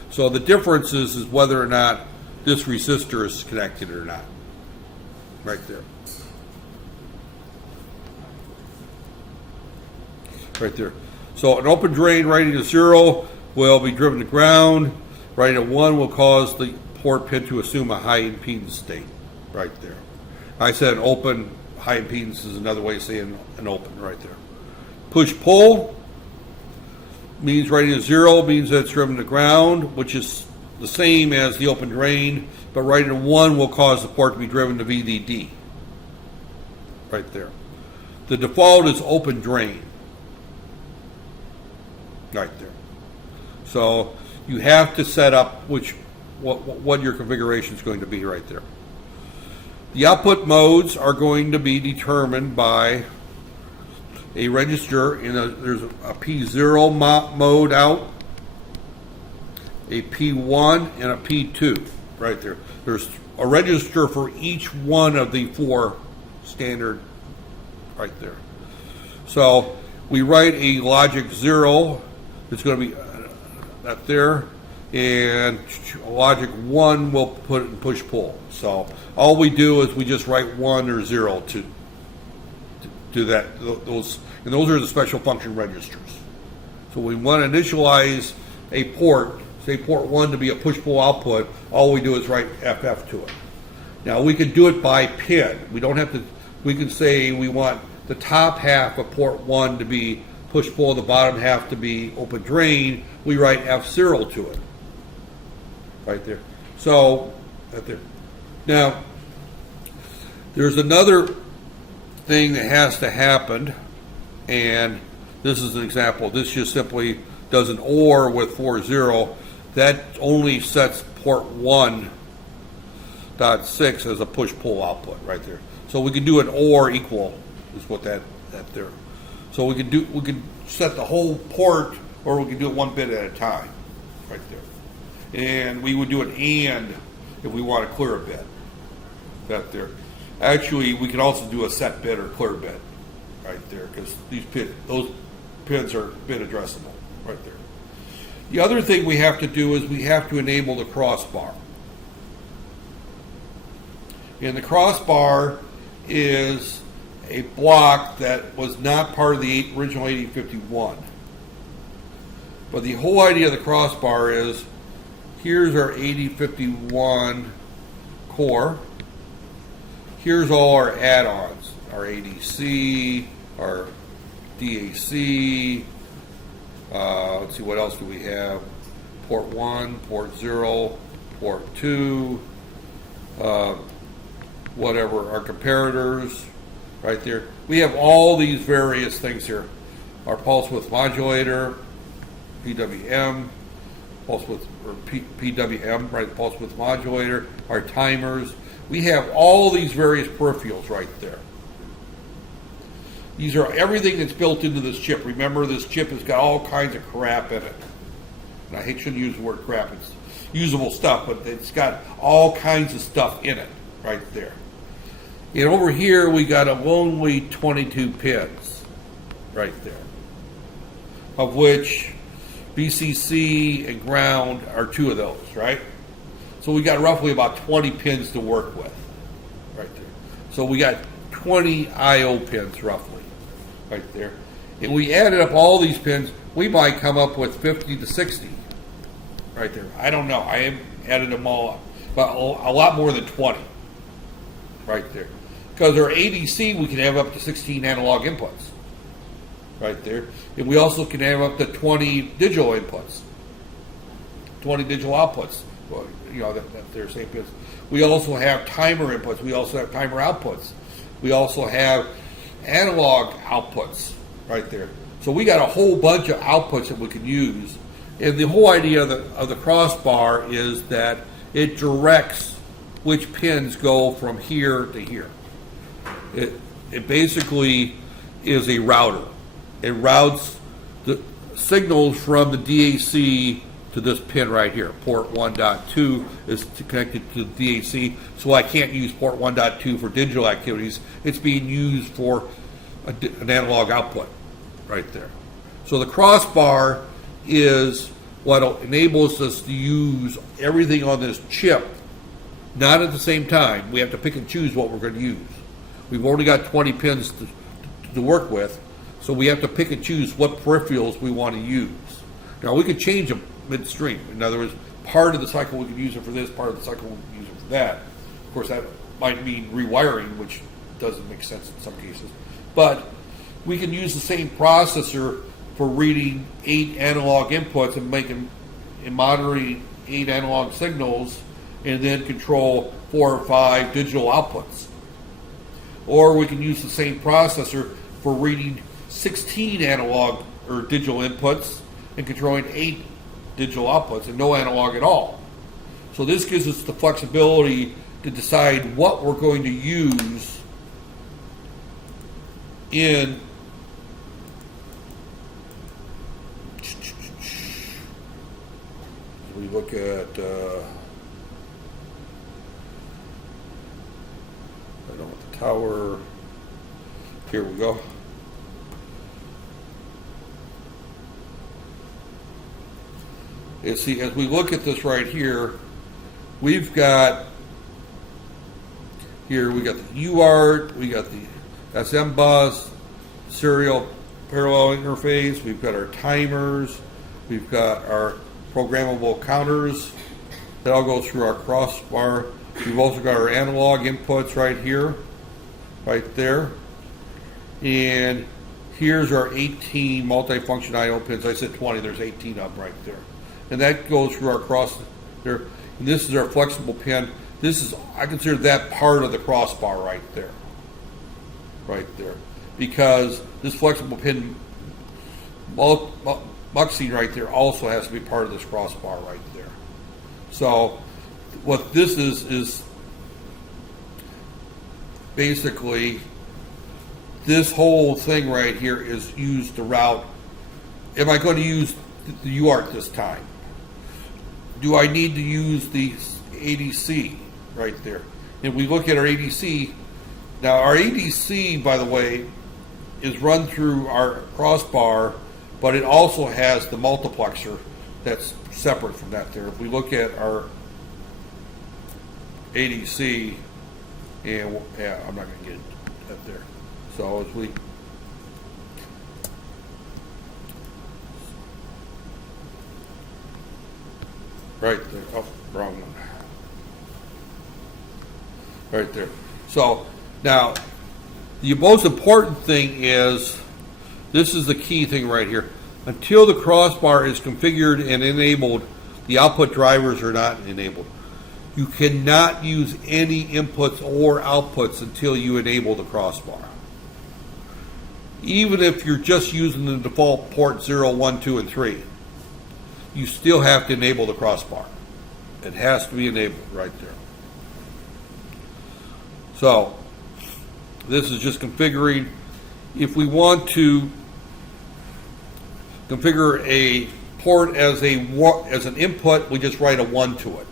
So the difference is whether or not this resistor is connected or not. Right there. Right there. So an open drain writing a 0 will be driven to ground. Writing a 1 will cause the port pin to assume a high impedance state. Right there. I said open, high impedance is another way of saying an open right there. Push-pull means writing a 0 means that it's driven to ground, which is the same as the open drain, but writing a 1 will cause the port to be driven to VDD. Right there. The default is open drain. right there. So you have to set up what your configuration is going to be right there. The output modes are going to be determined by a register. There's a P0 mode out, a P1, and a P2 right there. There's a register for each one of the 4 standard right there. So we write a logic 0. It's going to be that there, and logic 1 will put it in push-pull. So all we do is we just write 1 or 0 to do that. Those are the special function registers. So we want to initialize a port, say port 1 to be a push-pull output. All we do is write FF to it. Now we can do it by pin. We don't have to. We can say we want the top half of port 1 to be push-pull, the bottom half to be open drain. We write F0 to it right there. So right there. Now there's another thing that has to happen, and this is an example. This just simply does an OR with 4.0. That only sets port 1.6 as a push-pull output right there. So we can do an OR equal is what that there. So we can set the whole port, or we can do it 1 bit at a time right there. And we would do an AND if we want to clear a bit right there. Actually, we can also do a set bit or clear bit right there, because those pins are bit addressable right there. The other thing we have to do is we have to enable the crossbar. And the crossbar is a block that was not part of the original 8051. But the whole idea of the crossbar is, here's our 8051 core. Here's all our add-ons, our ADC, our DAC. Let's see, what else do we have? Port 1, port 0, port 2, whatever, our comparators right there. We have all these various things here. Our pulse width modulator, PWM, pulse width, or PWM, right, pulse width modulator, our timers. We have all these various peripherals right there. These are everything that's built into this chip. Remember, this chip has got all kinds of crap in it. And I shouldn't use the word crap, it's usable stuff, but it's got all kinds of stuff in it right there. And over here, we got a lonely 22 pins right there, of which BCC and ground are 2 of those, right? So we got roughly about 20 pins to work with right there. So we got 20 I/O pins roughly right there. And we added up all these pins, we might come up with 50 to 60 right there. I don't know. I haven't added them all up, but a lot more than 20 right there. Because our ADC, we can have up to 16 analog inputs right there. And we also can have up to 20 digital inputs, 20 digital outputs. Well, you know, that they're same pins. We also have timer inputs. We also have timer outputs. We also have analog outputs right there. So we got a whole bunch of outputs that we can use. And the whole idea of the crossbar is that it directs which pins go from here to here. It basically is a router. It routes the signals from the DAC to this pin right here. Port 1.2 is connected to the DAC, so I can't use port 1.2 for digital activities. It's being used for an analog output right there. So the crossbar is what enables us to use everything on this chip, not at the same time. We have to pick and choose what we're going to use. We've only got 20 pins to work with, so we have to pick and choose what peripherals we want to use. Now, we could change them midstream. In other words, part of the cycle we could use it for this, part of the cycle we could use it for that. Of course, that might mean rewiring, which doesn't make sense in some cases. But we can use the same processor for reading 8 analog inputs and monitoring 8 analog signals, and then control 4 or 5 digital outputs. Or we can use the same processor for reading 16 analog or digital inputs and controlling 8 digital outputs and no analog at all. So this gives us the flexibility to decide what we're going to use in we look at I don't want the tower. Here we go. And see, as we look at this right here, we've got here we got the UART, we got the SM bus, serial parallel interface, we've got our timers, we've got our programmable counters that all go through our crossbar. We've also got our analog inputs right here, right there. And here's our 18 multifunction I/O pins. I said 20, there's 18 of them right there. And that goes through our cross there. And this is our flexible pin. This is, I consider that part of the crossbar right there. Right there. Because this flexible pin muxing right there also has to be part of this crossbar right there. So what this is basically this whole thing right here is used to route. Am I going to use the UART this time? Do I need to use the ADC right there? And we look at our ADC. Now our ADC, by the way, is run through our crossbar, but it also has the multiplexer that's separate from that there. If we look at our ADC, and yeah, I'm not going to get that there. So as we right there, oh, wrong one. Right there. So now the most important thing is, this is the key thing right here. Until the crossbar is configured and enabled, the output drivers are not enabled. You cannot use any inputs or outputs until you enable the crossbar. Even if you're just using the default port 0, 1, 2, and 3, you still have to enable the crossbar. It has to be enabled right there. So this is just configuring. If we want to configure a port as an input, we just write a 1 to it.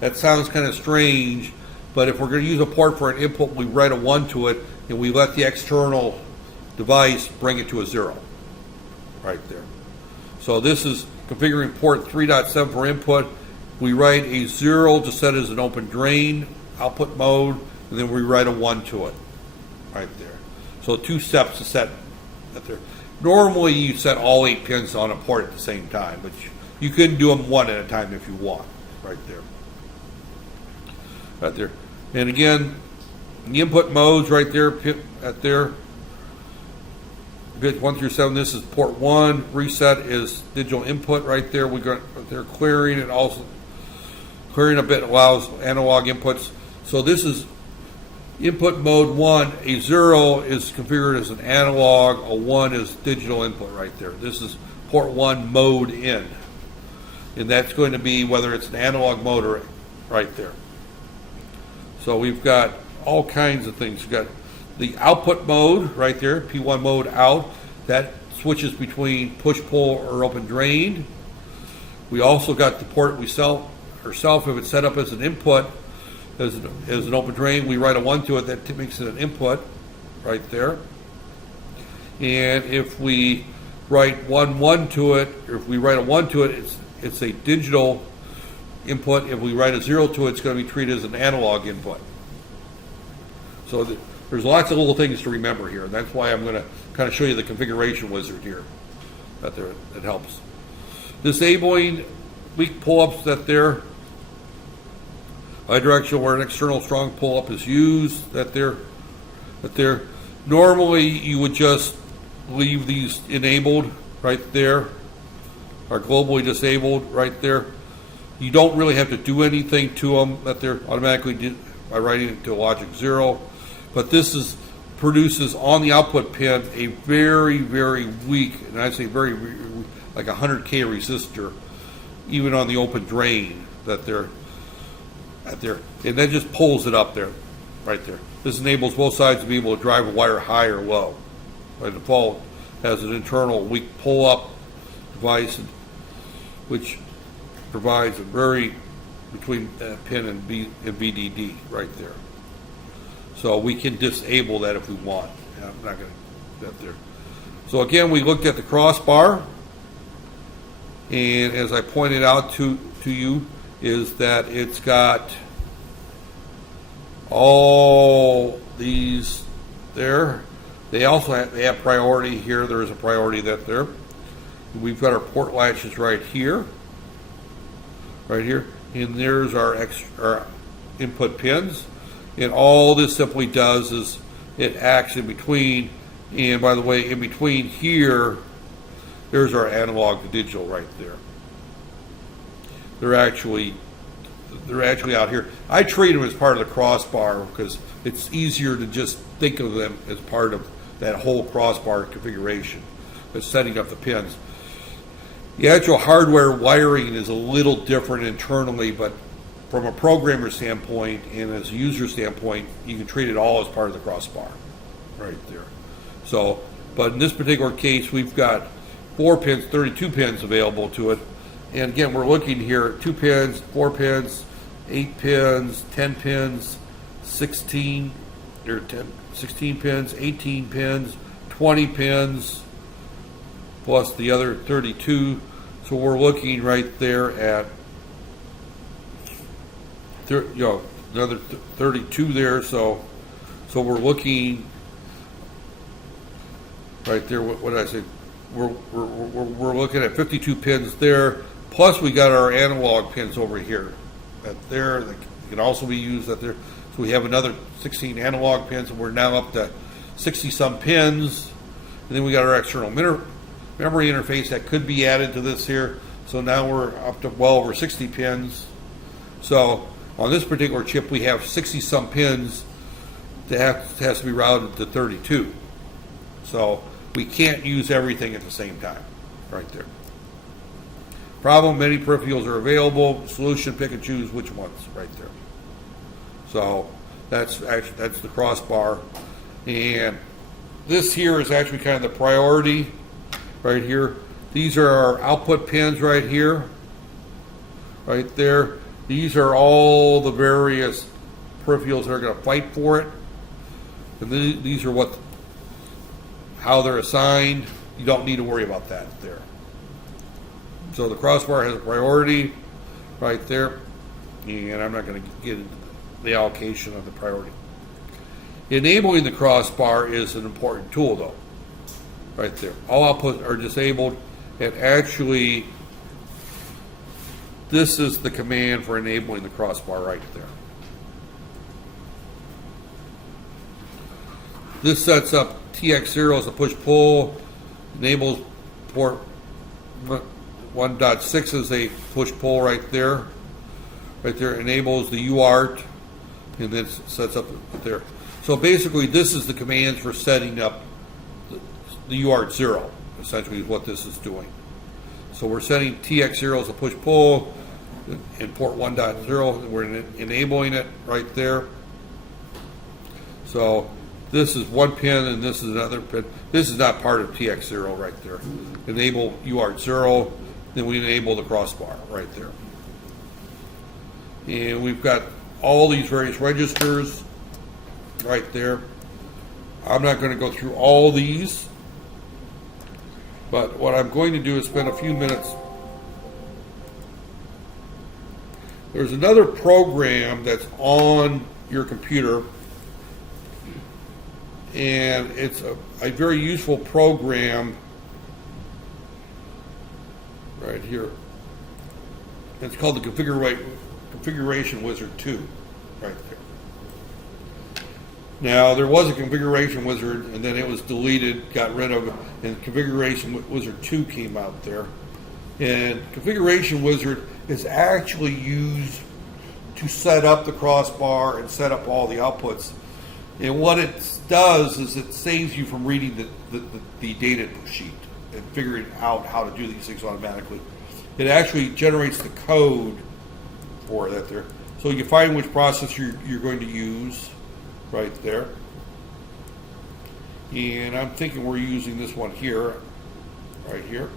That sounds kind of strange, but if we're going to use a port for an input, we write a 1 to it, and we let the external device bring it to a 0 right there. So this is configuring port 3.7 for input. We write a 0 to set as an open drain output mode, and then we write a 1 to it right there. So 2 steps to set that there. Normally you set all 8 pins on a port at the same time, but you can do them one at a time if you want right there. Right there. And again, the input modes right there, right there. Bit 1 through 7, this is port 1. Reset is digital input right there. We got they're clearing, and also clearing a bit allows analog inputs. So this is input mode 1. A 0 is configured as an analog. A 1 is digital input right there. This is port 1 mode in, and that's going to be whether it's an analog mode or right there. So we've got all kinds of things. We've got the output mode right there, P1 mode out. That switches between push-pull or open drain. We also got the port we sell ourselves. If it's set up as an input, as an open drain, we write a 1 to it. That makes it an input right there. And if we write 1, 1 to it, or if we write a 1 to it, it's a digital input. If we write a 0 to it, it's going to be treated as an analog input. So there's lots of little things to remember here, and that's why I'm going to kind of show you the configuration wizard here. That helps. Disabling weak pull-ups that there. Bidirectional where an external strong pull-up is used. That there. Normally you would just leave these enabled right there, or globally disabled right there. You don't really have to do anything to them. That they're automatically by writing it to logic 0. But this is produces on the output pin a very, very weak, and I say very, like 100K resistor, even on the open drain that they're at there, and that just pulls it up there, right there. This enables both sides to be able to drive a wire high or low. By default, has an internal weak pull-up device, which provides a very between pin and VDD right there. So we can disable that if we want. I'm not going to do that there. So again, we looked at the crossbar, and as I pointed out to you, is that it's got all these there. They also have priority here. There is a priority that there. We've got our port latches right here, and there's our input pins. And all this simply does is it acts in between. And by the way, in between here, there's our analog to digital right there. They're actually out here. I treat them as part of the crossbar because it's easier to just think of them as part of that whole crossbar configuration, that's setting up the pins. The actual hardware wiring is a little different internally, but from a programmer standpoint and as a user standpoint, you can treat it all as part of the crossbar right there. So, but in this particular case, we've got 4 pins, 32 pins available to it. And again, we're looking here at 2 pins, 4 pins, 8 pins, 10 pins, 16 pins, 18 pins, 20 pins, plus the other 32. So we're looking right there at another 32 there. So we're looking right there. What did I say? We're looking at 52 pins there. Plus we got our analog pins over here. That there, they can also be used at there. So we have another 16 analog pins, and we're now up to 60 some pins. And then we got our external memory interface that could be added to this here. So now we're up to well over 60 pins. So on this particular chip, we have 60 some pins that has to be routed to 32. So we can't use everything at the same time, right there. Problem, many peripherals are available. Solution, pick and choose which ones, right there. So that's the crossbar. And this here is actually kind of the priority right here. These are our output pins right here, right there. These are all the various peripherals that are going to fight for it. And these are how they're assigned. You don't need to worry about that there. So the crossbar has a priority right there, and I'm not going to get into the allocation of the priority. Enabling the crossbar is an important tool, though, right there. All outputs are disabled, and actually, this is the command for enabling the crossbar right there. This sets up TX0 as a push-pull, enables port 1.6 as a push-pull right there. Right there, enables the UART, and then sets up there. So basically, this is the commands for setting up the UART 0, essentially is what this is doing. So we're setting TX0 as a push-pull in port 1.0, we're enabling it right there. So this is one pin and this is another pin. This is not part of TX0 right there. Enable UART 0, then we enable the crossbar right there. And we've got all these various registers right there. I'm not going to go through all these, but what I'm going to do is spend a few minutes. There's another program that's on your computer, and it's a very useful program right here. It's called the Configuration Wizard 2, right there. Now, there was a Configuration Wizard, and then it was deleted, got rid of it, and Configuration Wizard 2 came out there. And Configuration Wizard is actually used to set up the crossbar and set up all the outputs. And what it does is it saves you from reading the data sheet and figuring out how to do these things automatically. It actually generates the code for that there. So you find which processor you're going to use right there. And I'm thinking we're using this one here, right here.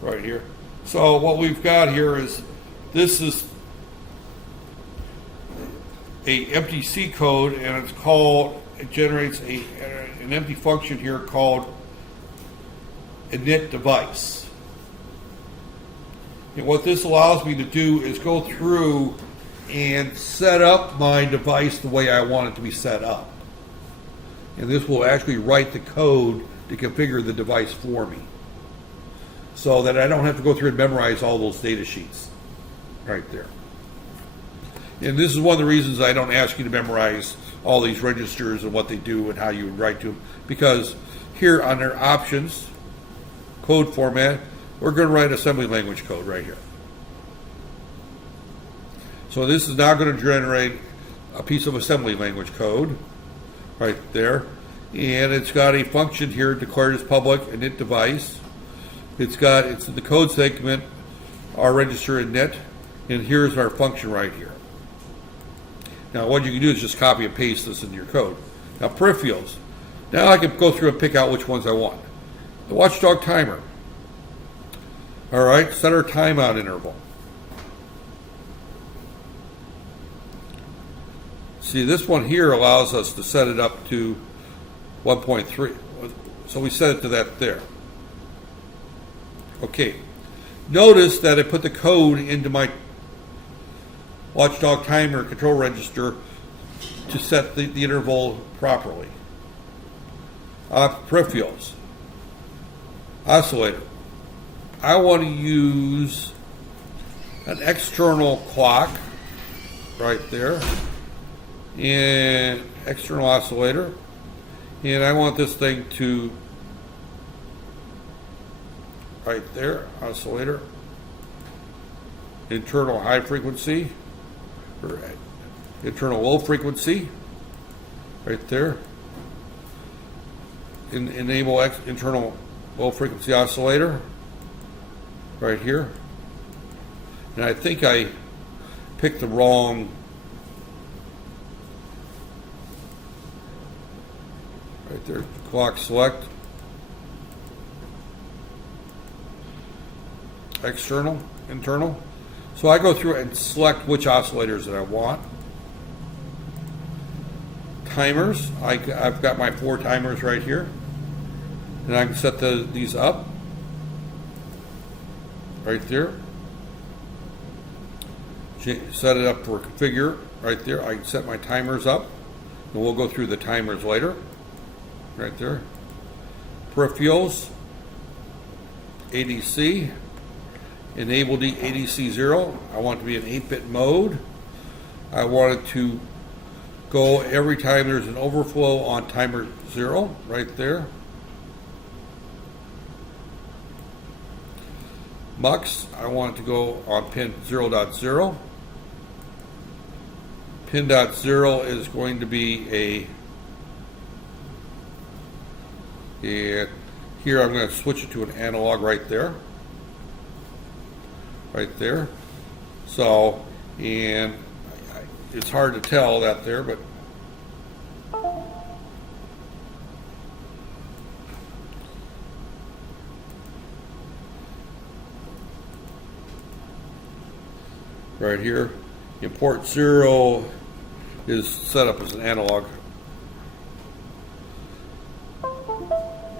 Right here. So what we've got here is, this is a empty C code, and it's called, it generates an empty function here called init device. And what this allows me to do is go through and set up my device the way I want it to be set up. And this will actually write the code to configure the device for me, so that I don't have to go through and memorize all those data sheets right there. And this is one of the reasons I don't ask you to memorize all these registers and what they do and how you would write to them, because here under options, code format, we're going to write assembly language code right here. So this is now going to generate a piece of assembly language code right there. And it's got a function here declared as public, init device. It's the code segment, our register init, and here's our function right here. Now what you can do is just copy and paste this into your code. Now peripherals. Now I can go through and pick out which ones I want. The watchdog timer. All right, set our timeout interval. See, this one here allows us to set it up to 1.3. So we set it to that there. Okay. Notice that I put the code into my watchdog timer control register to set the interval properly. Peripherals. Oscillator. I want to use an external clock right there, and external oscillator, and I want this thing to right there, oscillator, internal high frequency, or internal low frequency right there, enable internal low frequency oscillator right here. And I think I picked the wrong, right there, clock select, external, internal. So I go through and select which oscillators that I want. Timers, I've got my 4 timers right here, and I can set these up right there. Set it up for configure right there. I can set my timers up, and we'll go through the timers later. Right there. Peripherals, ADC, enable the ADC 0. I want it to be in 8-bit mode. I want it to go every time there's an overflow on timer 0 right there. Mux, I want it to go on pin 0.0. Pin 0 is going to be and here I'm going to switch it to an analog right there. Right there. So, and it's hard to tell that there, but right here, import 0 is set up as an analog.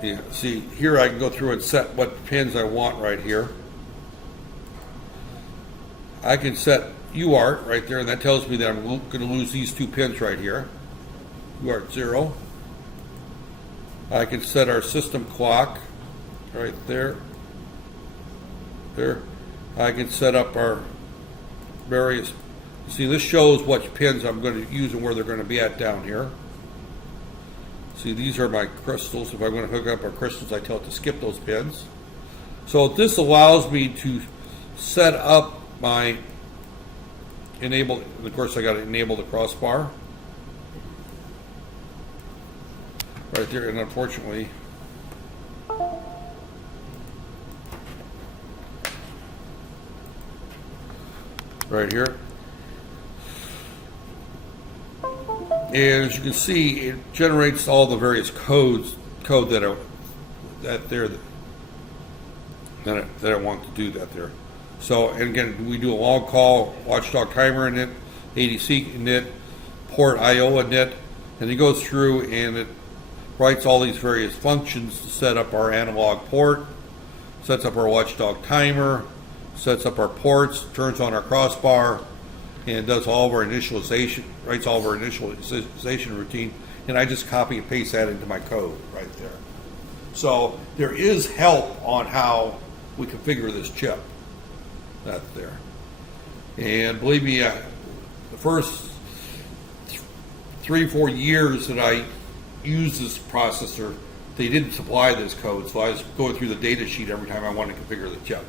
Yeah, see, here I can go through and set what pins I want right here. I can set UART right there, and that tells me that I'm going to lose these 2 pins right here. UART 0. I can set our system clock right there. There. I can set up our various. See, this shows what pins I'm going to use and where they're going to be at down here. See, these are my crystals. If I'm going to hook up our crystals, I tell it to skip those pins. So this allows me to set up my enable, of course I got to enable the crossbar. Right there, and unfortunately, right here. And as you can see, it generates all the various code that I want to do that there. So, and again, we do a long call watchdog timer in it, ADC in it, port IO in it, and it goes through and it writes all these various functions to set up our analog port, sets up our watchdog timer, sets up our ports, turns on our crossbar, and does all of our initialization, writes all of our initialization routine, and I just copy and paste that into my code right there. So there is help on how we configure this chip. That's there. And believe me, the first 3-4 years that I used this processor, they didn't supply this code, so I was going through the data sheet every time I wanted to configure the chip.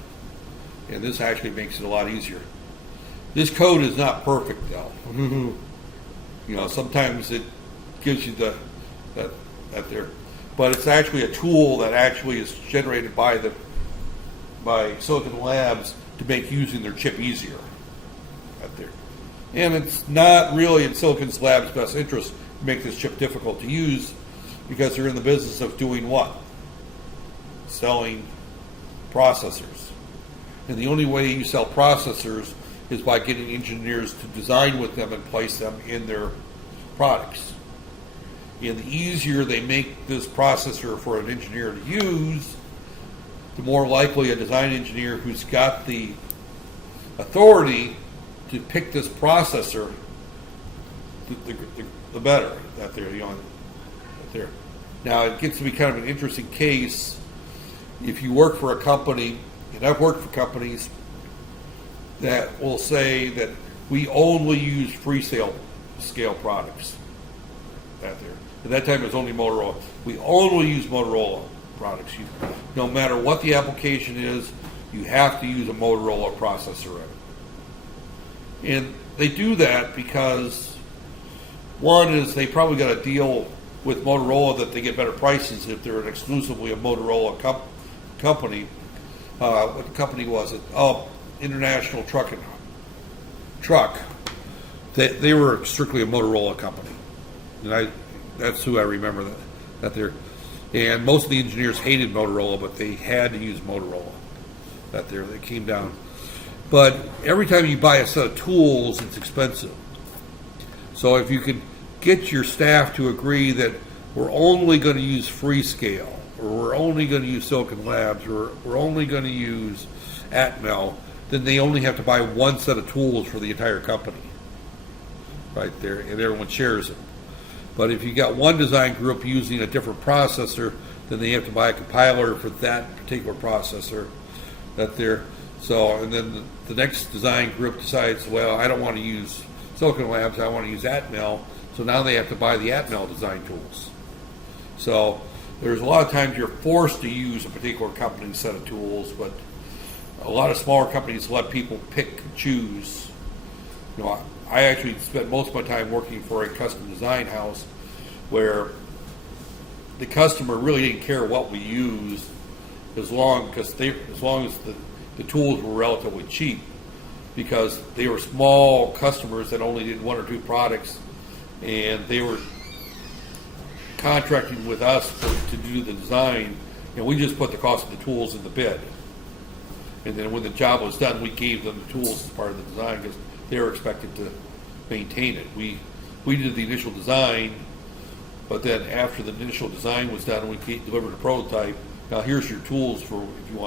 And this actually makes it a lot easier. This code is not perfect though. You know, sometimes it gives you that there, but it's actually a tool that actually is generated by Silicon Labs to make using their chip easier. Right there, and it's not really in Silicon Labs' best interest to make this chip difficult to use, because they're in the business of doing what? Selling processors. And the only way you sell processors is by getting engineers to design with them and place them in their products. And the easier they make this processor for an engineer to use, the more likely a design engineer who's got the authority to pick this processor, the better. That there, you know, that there. Now it gets to be kind of an interesting case if you work for a company, and I've worked for companies that will say that we only use scale products. That there. At that time it was only Motorola. We only use Motorola products. No matter what the application is, you have to use a Motorola processor in it. And they do that because one is they probably got a deal with Motorola that they get better prices if they're exclusively a Motorola company. What company was it? Oh, International Truck. They were strictly a Motorola company, and that's who I remember that there. And most of the engineers hated Motorola, but they had to use Motorola. That there, they came down. But every time you buy a set of tools, it's expensive. So if you can get your staff to agree that we're only going to use Freescale, or we're only going to use Silicon Labs, or we're only going to use Atmel, then they only have to buy one set of tools for the entire company. Right there, and everyone shares it. But if you got one design group using a different processor, then they have to buy a compiler for that particular processor. That there. So, and then the next design group decides, well, I don't want to use Silicon Labs, I want to use Atmel. So now they have to buy the Atmel design tools. So there's a lot of times you're forced to use a particular company's set of tools, but a lot of smaller companies let people pick and choose. You know, I actually spent most of my time working for a custom design house where the customer really didn't care what we used as long as the tools were relatively cheap, because they were small customers that only did one or two products, and they were contracting with us to do the design, and we just put the cost of the tools in the bid. And then when the job was done, we gave them the tools as part of the design because they were expected to maintain it. We did the initial design, but then after the initial design was done, we delivered a prototype. Now here's your tools for if you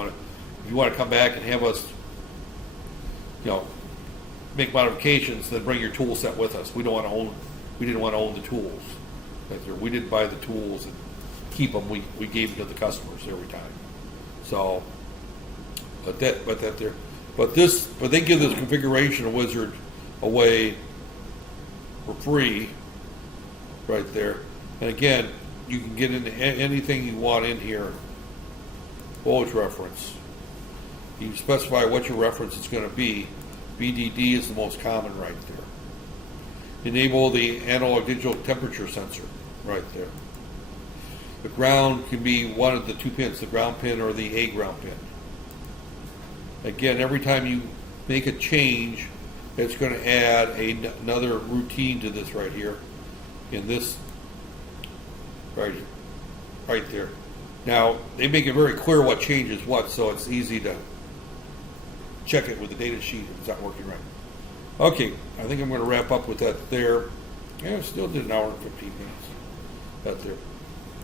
want to come back and have us, make modifications. Then bring your tool set with us. We didn't want to own the tools. We didn't buy the tools and keep them. We gave them to the customers every time. So, but they give this configuration wizard away for free, right there. And again, you can get into anything you want in here. Voltage reference. You specify what your reference is going to be. VDD is the most common right there. Enable the analog digital temperature sensor right there. The ground can be one of the two pins, the ground pin or the A ground pin. Again, every time you make a change, it's going to add another routine to this right here, in this right there. Now, they make it very clear what changes what, so it's easy to check it with the data sheet if it's not working right. Okay, I think I'm going to wrap up with that there. Yeah, I still did an hour and 15 minutes. That's there.